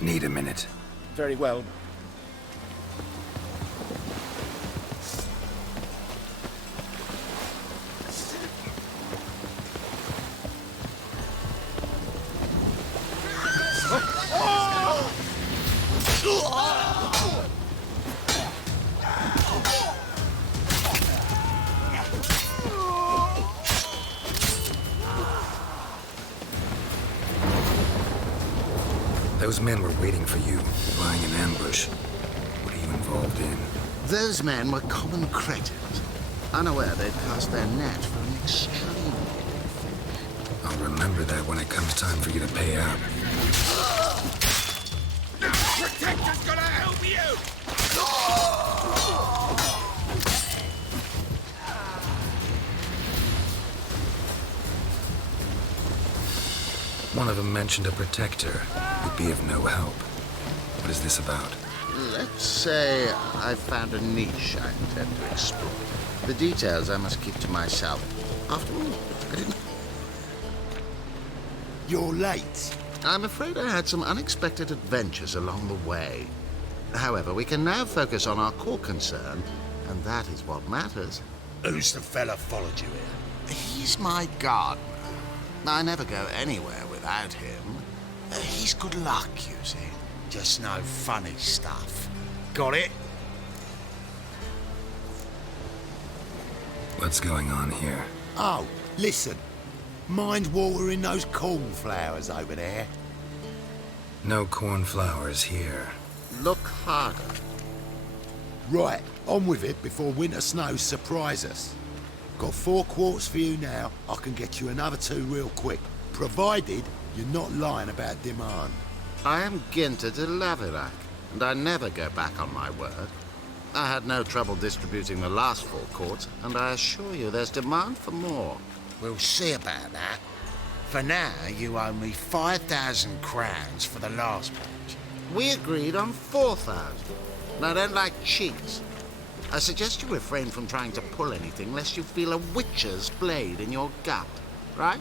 Need a minute. Very well. Those men were waiting for you, lying in ambush. What are you involved in? Those men were common cretins, unaware they'd cast their net for an extreme. I'll remember that when it comes time for you to pay up. Protector's gonna help you! One of them mentioned a protector would be of no help. What is this about? Let's say I've found a niche I intend to explore. The details I must keep to myself. After all, I didn't... You're late. I'm afraid I had some unexpected adventures along the way. However, we can now focus on our core concern, and that is what matters. Who's the fella followed you here? He's my gardener. I never go anywhere without him. He's good luck, you see. Just no funny stuff. Got it? What's going on here? Oh, listen. Mind watering those cornflowers over there? No cornflowers here. Look harder. Right, on with it before winter snows surprise us. Got 4 quarts for you now. I can get you another 2 real quick, provided you're not lying about demand. I am Ginter de Laverack, and I never go back on my word. I had no trouble distributing the last 4 quarts, and I assure you there's demand for more. We'll see about that. For now, you owe me 5,000 crowns for the last batch. We agreed on 4,000, and I don't like cheats. I suggest you refrain from trying to pull anything lest you feel a witcher's blade in your gut, right?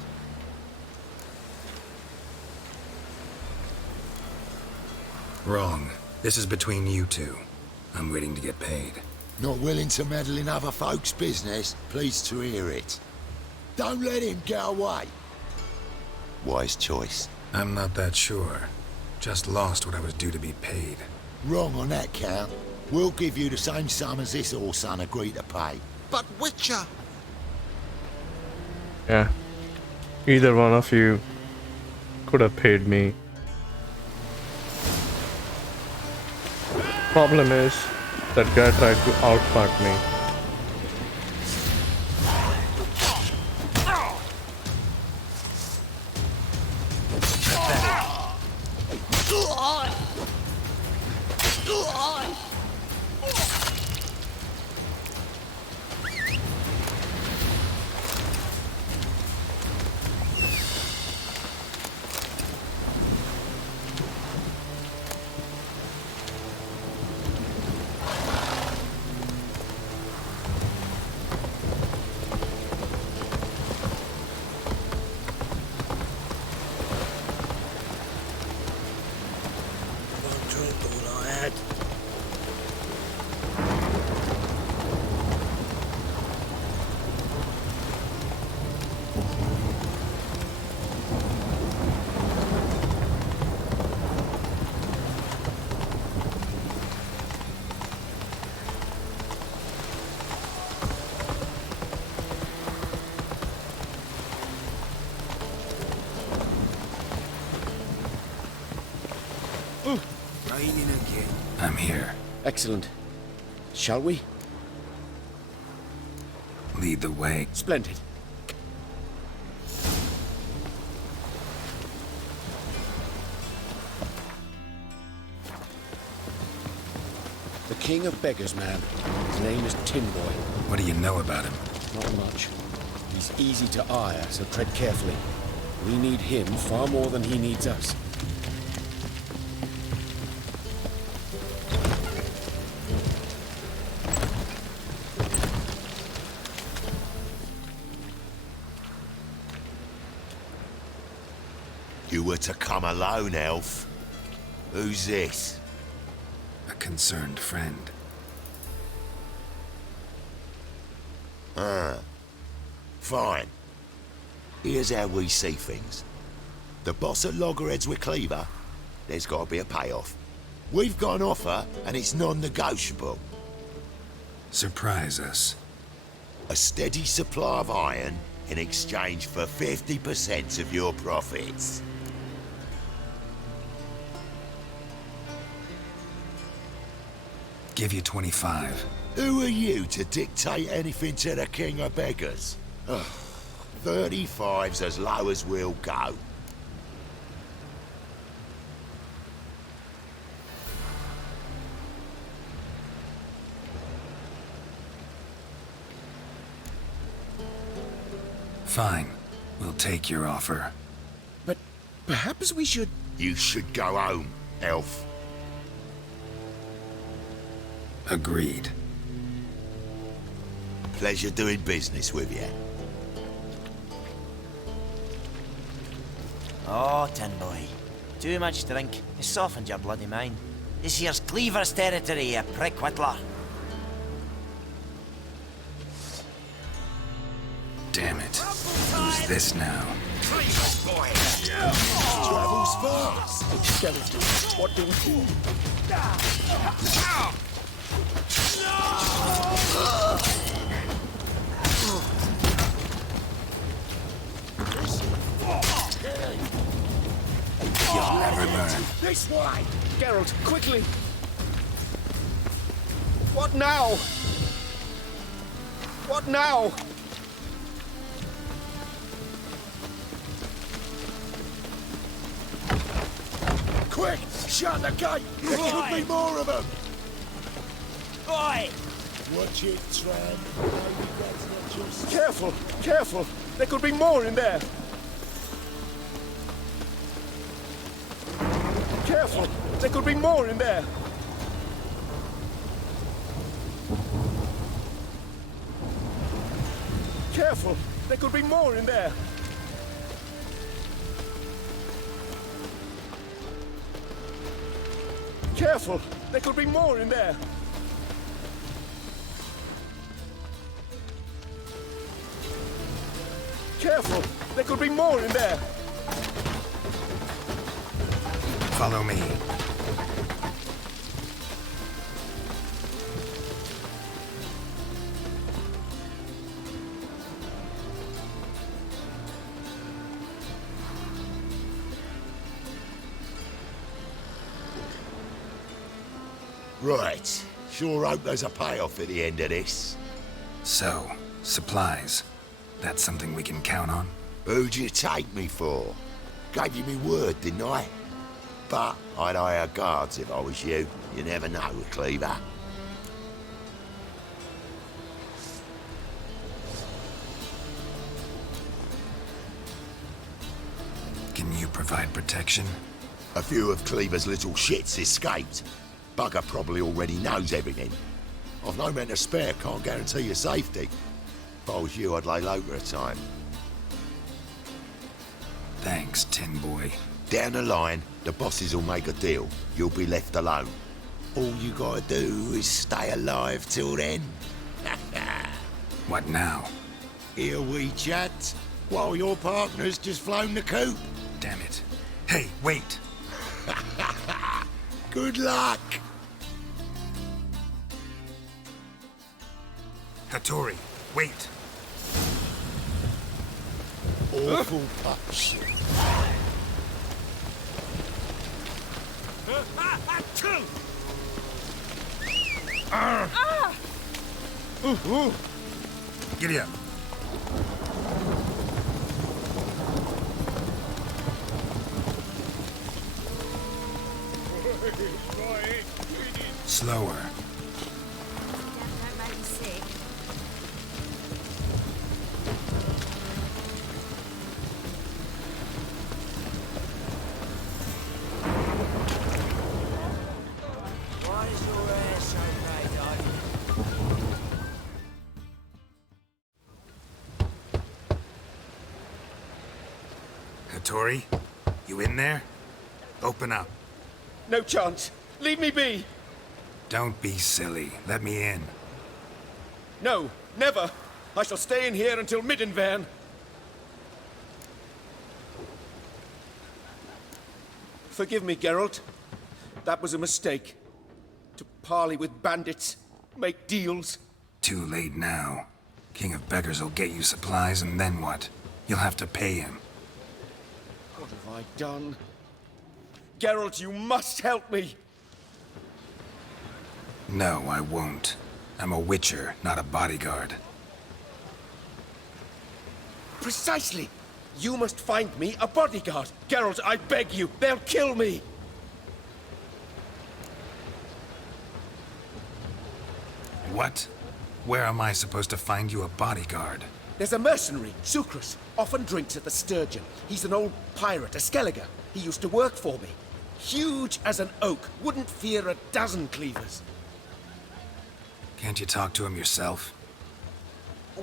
Wrong. This is between you two. I'm waiting to get paid. Not willing to meddle in other folks' business? Pleased to hear it. Don't let him get away. Wise choice. I'm not that sure. Just lost what I was due to be paid. Wrong on that count. We'll give you the same sum as this Orson agreed to pay. But Witcher! Yeah. Either one of you could have paid me. Problem is, that guy tried to outflank me. drink all I had. Raining again. I'm here. Excellent. Shall we? Lead the way. Splendid. The King of Beggars, man. His name is Tin Boy. What do you know about him? Not much. He's easy to ire, so tread carefully. We need him far more than he needs us. You were to come alone, elf. Who's this? A concerned friend. Ah. Fine. Here's how we see things. The boss at Loggerheads with Cleaver, there's got to be a payoff. We've got an offer, and it's non-negotiable. Surprise us. A steady supply of iron in exchange for 50% of your profits. Give you 25. Who are you to dictate anything to the King of Beggars? 35's as low as we'll go. Fine. We'll take your offer. But perhaps we should... You should go home, elf. Agreed. Pleasure doing business with you. Oh, Tin Boy. Too much drink. It softened your bloody mind. This here's Cleaver's territory, you prick whittler. Damn it. Who's this now? Travels fast. Skeleton, what do we do? You'll never learn. This way! Geralt, quickly! What now? What now? Quick! Shut the gate! There could be more of them! Oi! Watch it, Tram. Novigrads not just... Careful! Careful! There could be more in there! Careful! There could be more in there! Careful! There could be more in there! Careful! There could be more in there! Careful! There could be more in there! Follow me. Right. Sure hope there's a payoff at the end of this. So, supplies. That's something we can count on? Who'd you take me for? Gave you me word, didn't I? But I'd hire guards if I was you. You never know with Cleaver. Can you provide protection? A few of Cleaver's little shits escaped. Bugger probably already knows everything. I've no men to spare, can't guarantee your safety. If I was you, I'd lay low for a time. Thanks, Tin Boy. Down the line, the bosses will make a deal. You'll be left alone. All you gotta do is stay alive till then. What now? Here we chat, while your partner's just flown the coop. Damn it. Hey, wait! Good luck! Hattori, wait! Awful punch. Giddy up. Slower. Don't make me sick. Why is your hair so grey, Hattori, you in there? Open up. No chance. Leave me be. Don't be silly. Let me in. No, never. I shall stay in here until Middenvern. Forgive me, Geralt. That was a mistake. To parley with bandits, make deals. Too late now. King of Beggars will get you supplies, and then what? You'll have to pay him. What have I done? Geralt, you must help me! No, I won't. I'm a witcher, not a bodyguard. Precisely! You must find me a bodyguard. Geralt, I beg you, they'll kill me! What? Where am I supposed to find you a bodyguard? There's a mercenary, Sucrus. Often drinks at the Sturgeon. He's an old pirate, a Skelliger. He used to work for me. Huge as an oak. Wouldn't fear a dozen cleavers. Can't you talk to him yourself?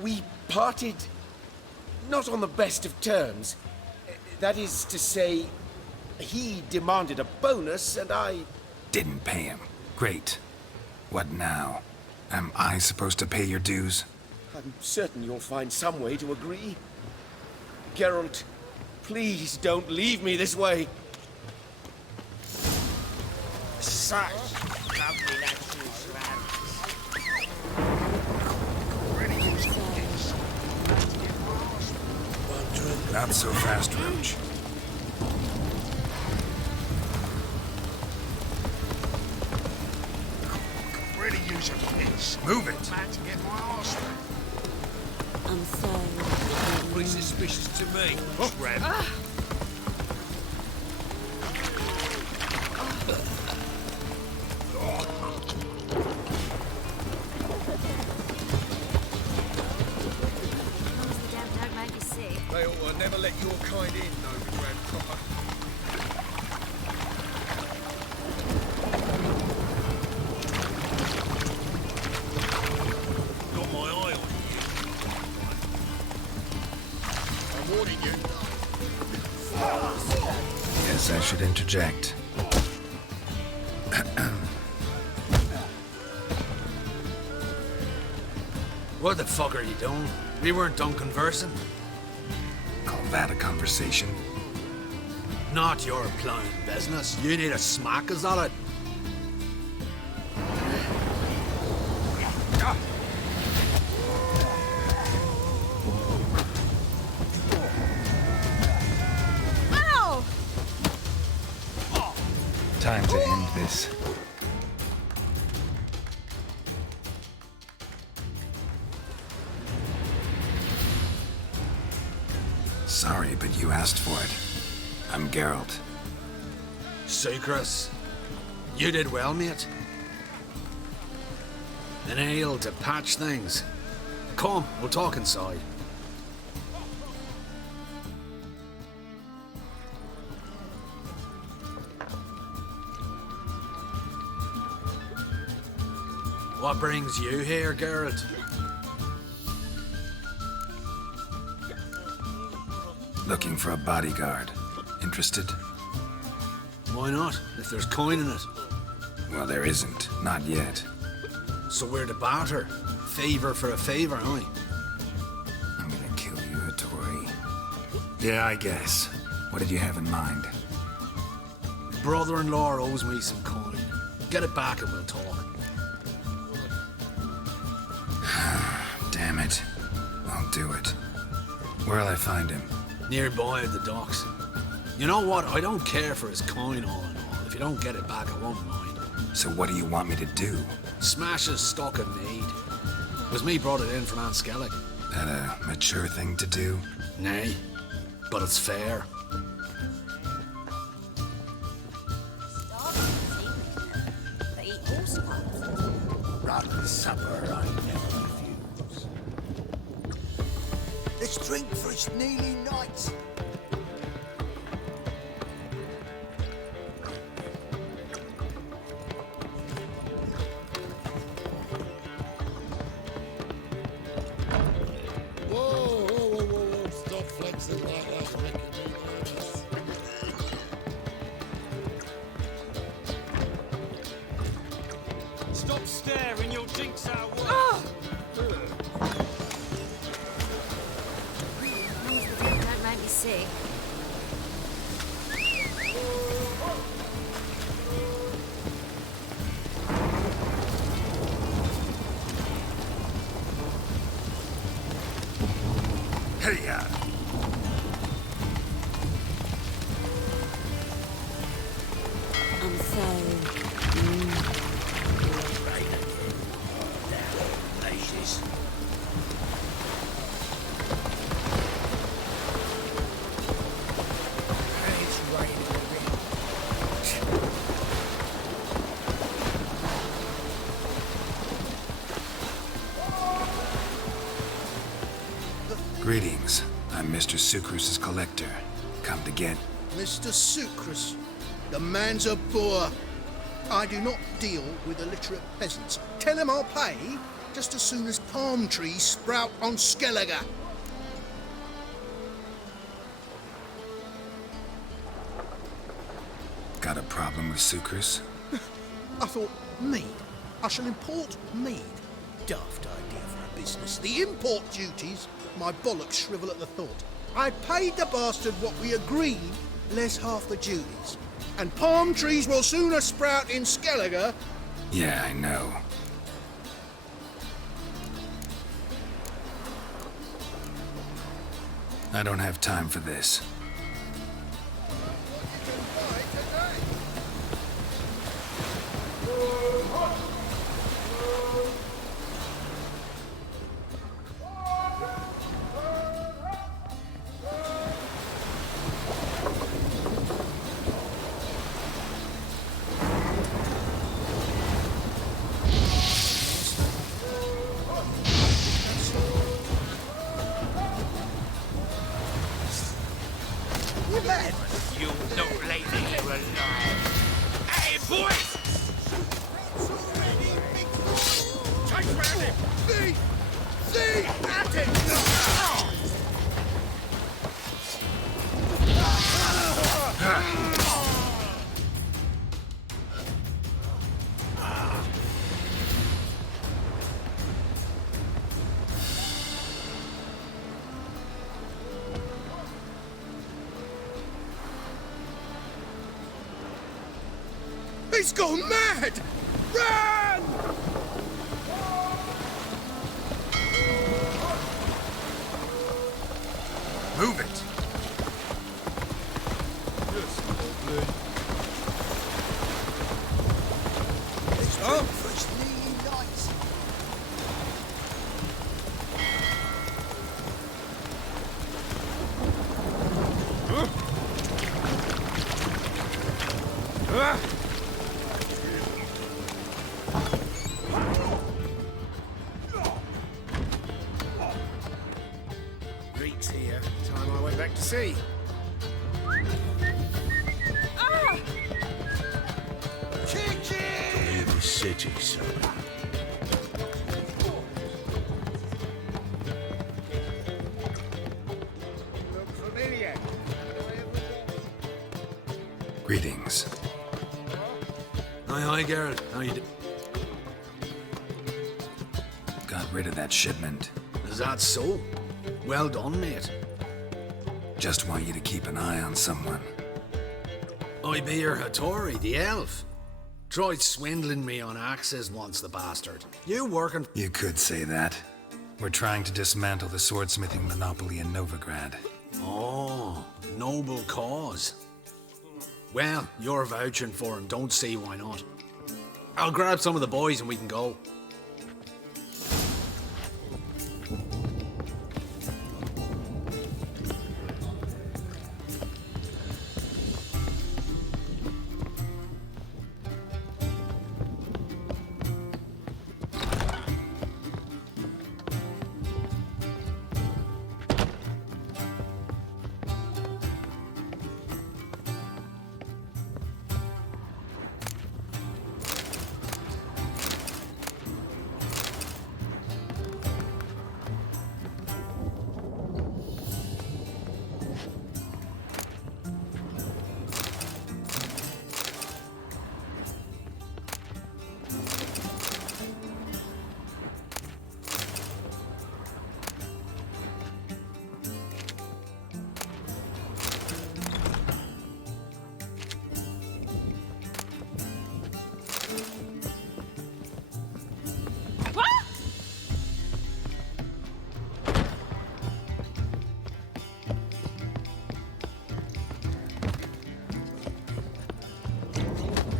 We parted... not on the best of terms. That is to say, he demanded a bonus, and I... Didn't pay him. Great. What now? Am I supposed to pay your dues? I'm certain you'll find some way to agree. Geralt, please don't leave me this way. Such lovely natural surroundings. Not so fast, Roach. Really use a piss. Move it. Man to get my arse back. I'm sorry. Pretty suspicious to me. Oh, Ram. Don't make me sick. They ought to never let your kind in, Novigrad proper. Got my eye on you. I'm warning you. Guess I should interject. What the fuck are you doing? We weren't done conversing. Call that a conversation? Not your plain business. You need a smack, is that it? Ow! Time to end this. Sorry, but you asked for it. I'm Geralt. Sucrus, you did well, mate. An ale to patch things. Come, we'll talk inside. What brings you here, Geralt? Looking for a bodyguard. Interested? Why not, if there's coin in it? Well, there isn't. Not yet. So we're to barter. Favour for a favour, aye? I'm gonna kill you, Attre. Yeah, I guess. What did you have in mind? Brother-in-law owes me some coin. Get it back and we'll talk. Damn it. I'll do it. Where'll I find him? Nearby at the docks. You know what? I don't care for his coin all in all. If you don't get it back, I won't mind. So what do you want me to do? Smash his stock of mead. It was me brought it in from Aunt Skellig. That a mature thing to do? Nay, but it's fair. They eat horse parts. Rotten supper, I never refuse. Let's drink for its nearly night. Whoa, stop flexing like that, making me nervous. Stop staring, you'll jinx our work. As long as the deer don't make me sick. Hey-ya! I'm so... Places. It's raining a bit. Greetings. I'm Mr. Sucrus's collector. Come to get... Mr. Sucrus, the man's a boor. I do not deal with illiterate peasants. Tell him I'll pay just as soon as palm trees sprout on Skellige. Got a problem with Sucrus? I thought, mead. I shall import mead. Daft idea for a business. The import duties, my bollocks shrivel at the thought. I paid the bastard what we agreed, less half the duties. And palm trees will sooner sprout in Skellige. Yeah, I know. I don't have time for this. You'll not lay me here alive. Hey, boys! Chase round him! See! Attre! He's gone mad! Run! Move it! Let's drink for its nearly night. Greeks here. Time I went back to sea. Near the city, son. Greetings. Aye, Geralt. How you do? Got rid of that shipment. Is that so? Well done, mate. Just want you to keep an eye on someone. I be your Hattori, the elf. Tried swindling me on access once, the bastard. You working? You could say that. We're trying to dismantle the swordsmithing monopoly in Novigrad. Oh, noble cause. Well, you're vouching for him, don't see why not. I'll grab some of the boys and we can go.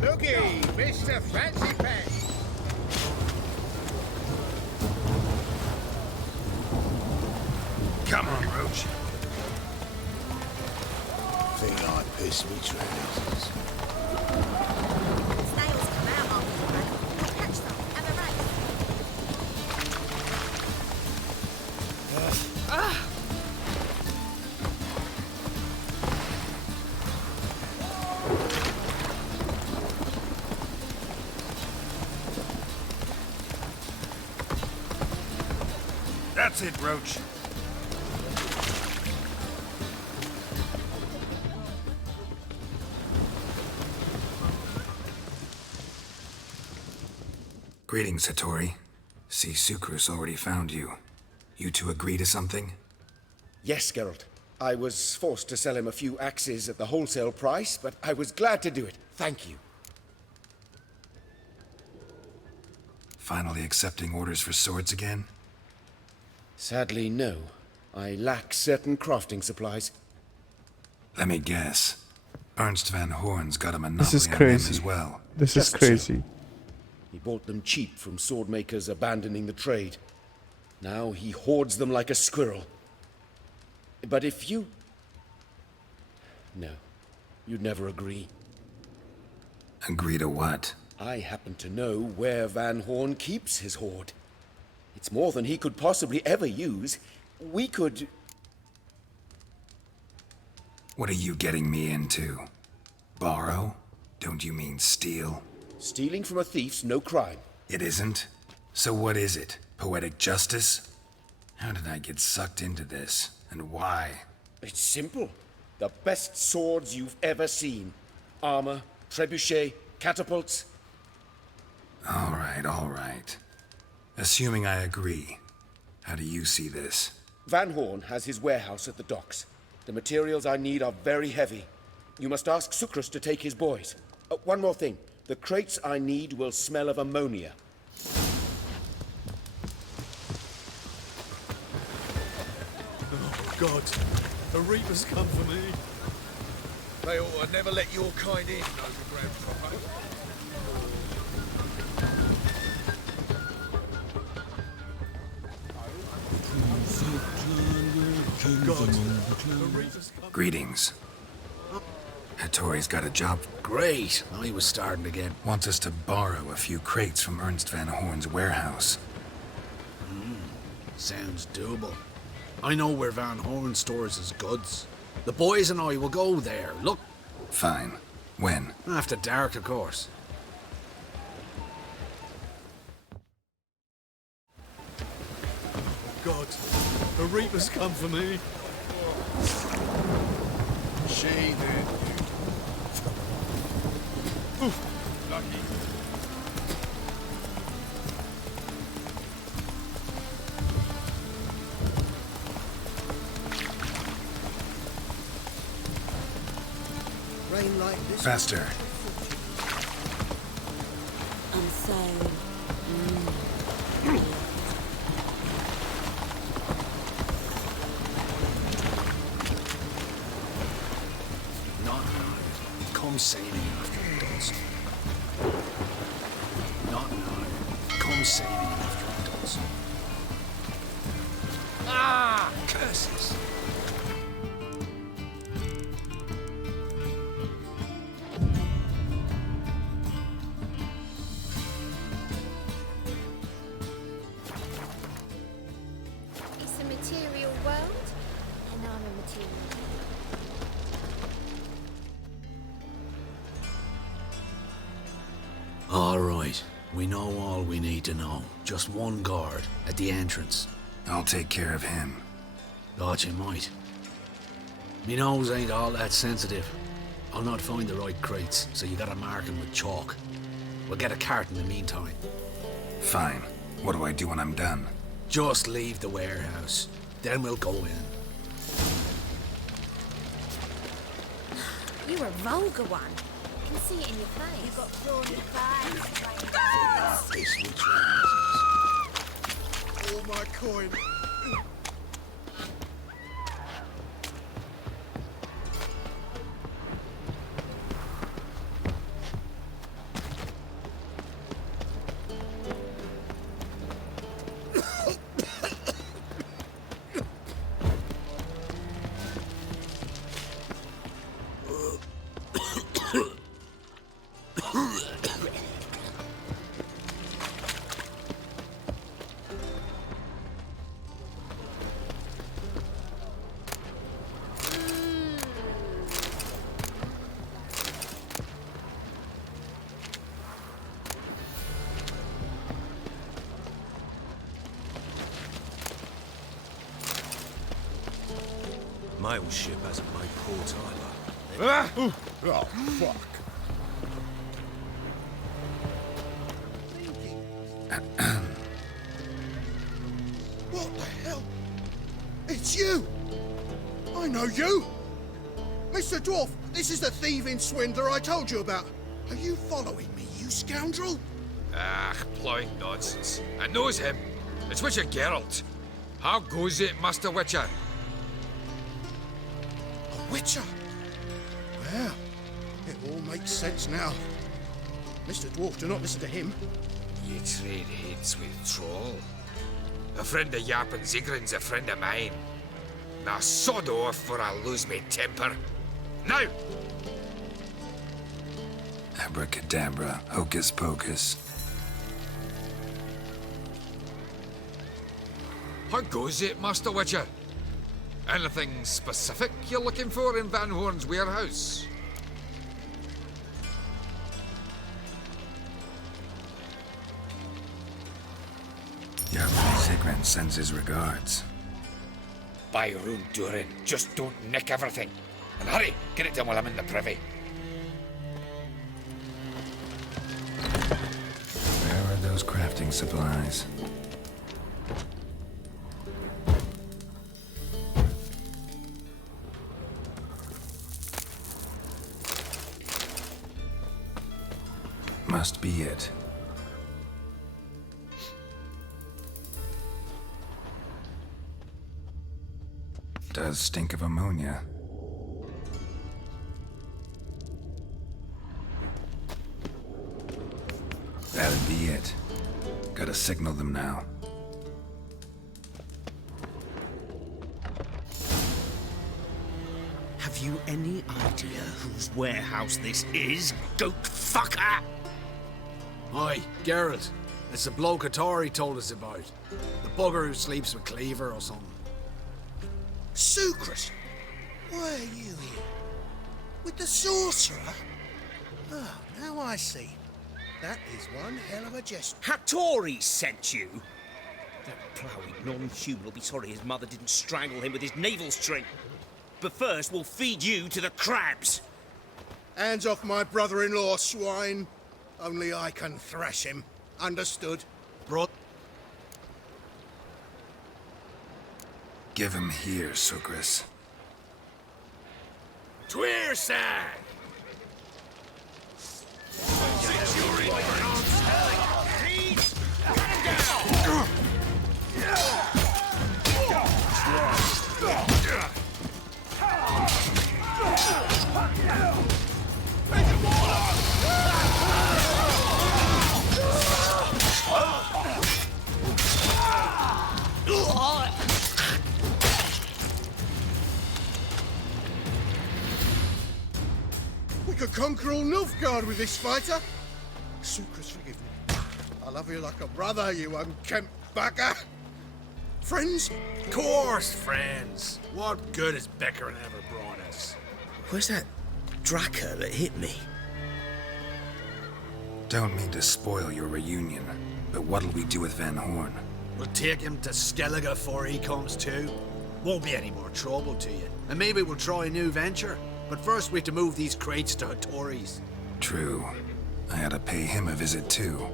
Looky, Mr. Fancy Pants. Come on, Roach. Think I pissed me trousers. Snails come out on the road. We'll catch them. Have a race. That's it, Roach. Greetings, Hattori. See, Sukrus already found you. You two agree to something? Yes, Geralt. I was forced to sell him a few axes at the wholesale price, but I was glad to do it. Thank you. Finally accepting orders for swords again? Sadly, no. I lack certain crafting supplies. Let me guess. Ernst van Horn's got a monopoly This is on them crazy. as well. This is Just so. crazy. He bought them cheap from sword makers abandoning the trade. Now he hoards them like a squirrel. But if you... No, you'd never agree. Agree to what? I happen to know where Van Horn keeps his hoard. It's more than he could possibly ever use. We could... What are you getting me into? Borrow? Don't you mean steal? Stealing from a thief's no crime. It isn't? So what is it? Poetic justice? How did I get sucked into this? And why? It's simple. The best swords you've ever seen. Armor, trebuchet, catapults. All right. Assuming I agree, how do you see this? Van Horn has his warehouse at the docks. The materials I need are very heavy. You must ask Sukrus to take his boys. One more thing. The crates I need will smell of ammonia. Oh, God. The Reapers come for me. They ought to never let your kind in, Novigrad proper. Greetings. Hattori's got a job. Great. I was starting to get... Wants us to borrow a few crates from Ernst van Horn's warehouse. Sounds doable. I know where Van Horn stores his goods. The boys and I will go there. Look. Fine. When? After dark, of course. God, the Reapers come for me. She did. lucky. Rain like this. Faster. And so... Not now. Come sailing after dusk. Not now. Come sailing after dusk. Ah! Curses! It's a material world, and I'm a material. All right. We know all we need to know. Just one guard at the entrance. I'll take care of him. Thought you might. Me nose ain't all that sensitive. I'll not find the right crates, so you gotta mark 'em with chalk. We'll get a cart in the meantime. Fine. What do I do when I'm done? Just leave the warehouse. Then we'll go in. You're a vulgar one. I can see it in your face. You've got thrawny thighs. All my coin. Mail ship hasn't made port either. Oh, fuck. What the hell? It's you! I know you! Mr. Dwarf, this is the thieving swindler I told you about. Are you following me, you scoundrel? Ah, plowing nonsense. I knows him. It's Witcher Geralt. How goes it, Master Witcher? A witcher? Well, it all makes sense now. Mr. Dwarf, do not listen to him. Ye trade heads with troll. A friend of Yap and Zigrin's a friend of mine. Now sod off or I'll lose me temper. Now! Abracadabra, hocus pocus. How goes it, Master Witcher? Anything specific you're looking for in Van Horn's warehouse? Yap Zigrin sends his regards. By Rune Durin, just don't nick everything. And hurry, get it done while I'm in the privy. Where are those crafting supplies? Must be it. Does stink of ammonia. That'd be it. Gotta signal them now. Have you any idea whose warehouse this is, goat fucker? Aye, Geralt. It's the bloke Attre told us about. The bugger who sleeps with Cleaver or something. Sucrus! Why are you here? With the sorcerer? Oh, now I see. That is one hell of a gesture. Hattori sent you? That ploughing non-human will be sorry his mother didn't strangle him with his navel string. But first, we'll feed you to the crabs. Hands off my brother-in-law, swine. Only I can thrash him. Understood? Bro. Give him here, Sucrus. Tweersag! We could conquer all Nilfgaard with this fighter. Sucrus, forgive me. I love you like a brother, you unkempt bugger. Friends? Course, friends. What good has Beckering ever brought us? Where's that Dracker that hit me? Don't mean to spoil your reunion, but what'll we do with Van Horn? We'll take him to Skellige before he comes to. Won't be any more trouble to you. And maybe we'll try a new venture. But first we have to move these crates to Hattori's. True. I had to pay him a visit too.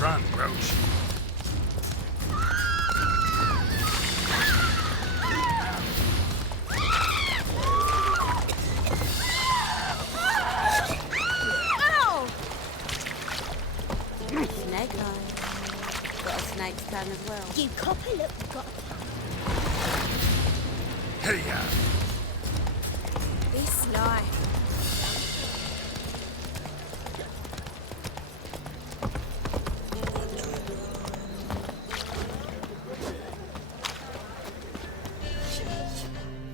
Run, Roach. Snake line. Got a snake's plan as well. You copper, look, we've got a Hey, This life.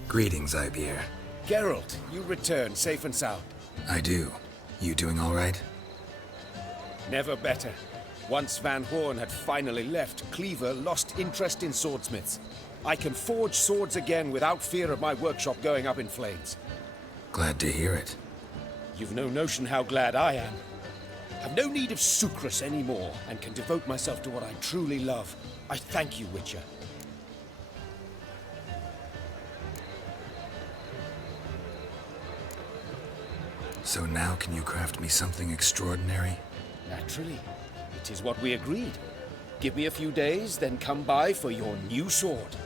Greetings, Ibeer. Geralt, you returned safe and sound. I do. You doing all right? Never better. Once Van Horn had finally left, Cleaver lost interest in swordsmiths. I can forge swords again without fear of my workshop going up in flames. Glad to hear it. You've no notion how glad I am. I've no need of Sucrus anymore, and can devote myself to what I truly love. I thank you, Witcher. So now can you craft me something extraordinary? Naturally. It is what we agreed. Give me a few days, then come by for your new sword.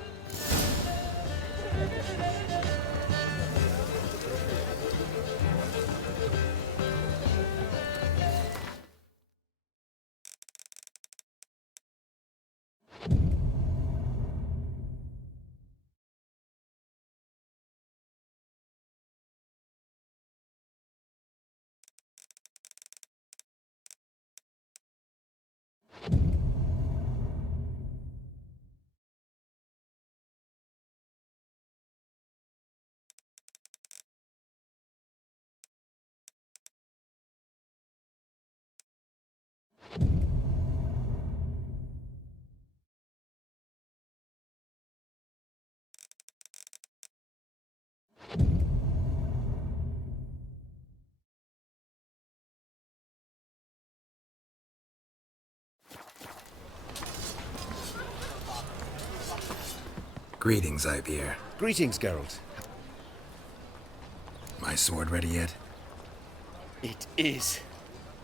Greetings, Ibeer. Greetings, Geralt. My sword ready yet? It is.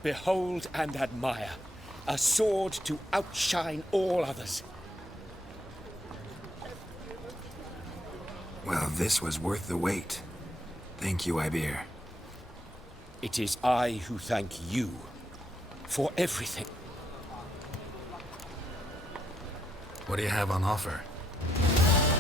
Behold and admire. A sword to outshine all others. Well, this was worth the wait. Thank you, Ibeer. It is I who thank you for everything. What do you have on offer?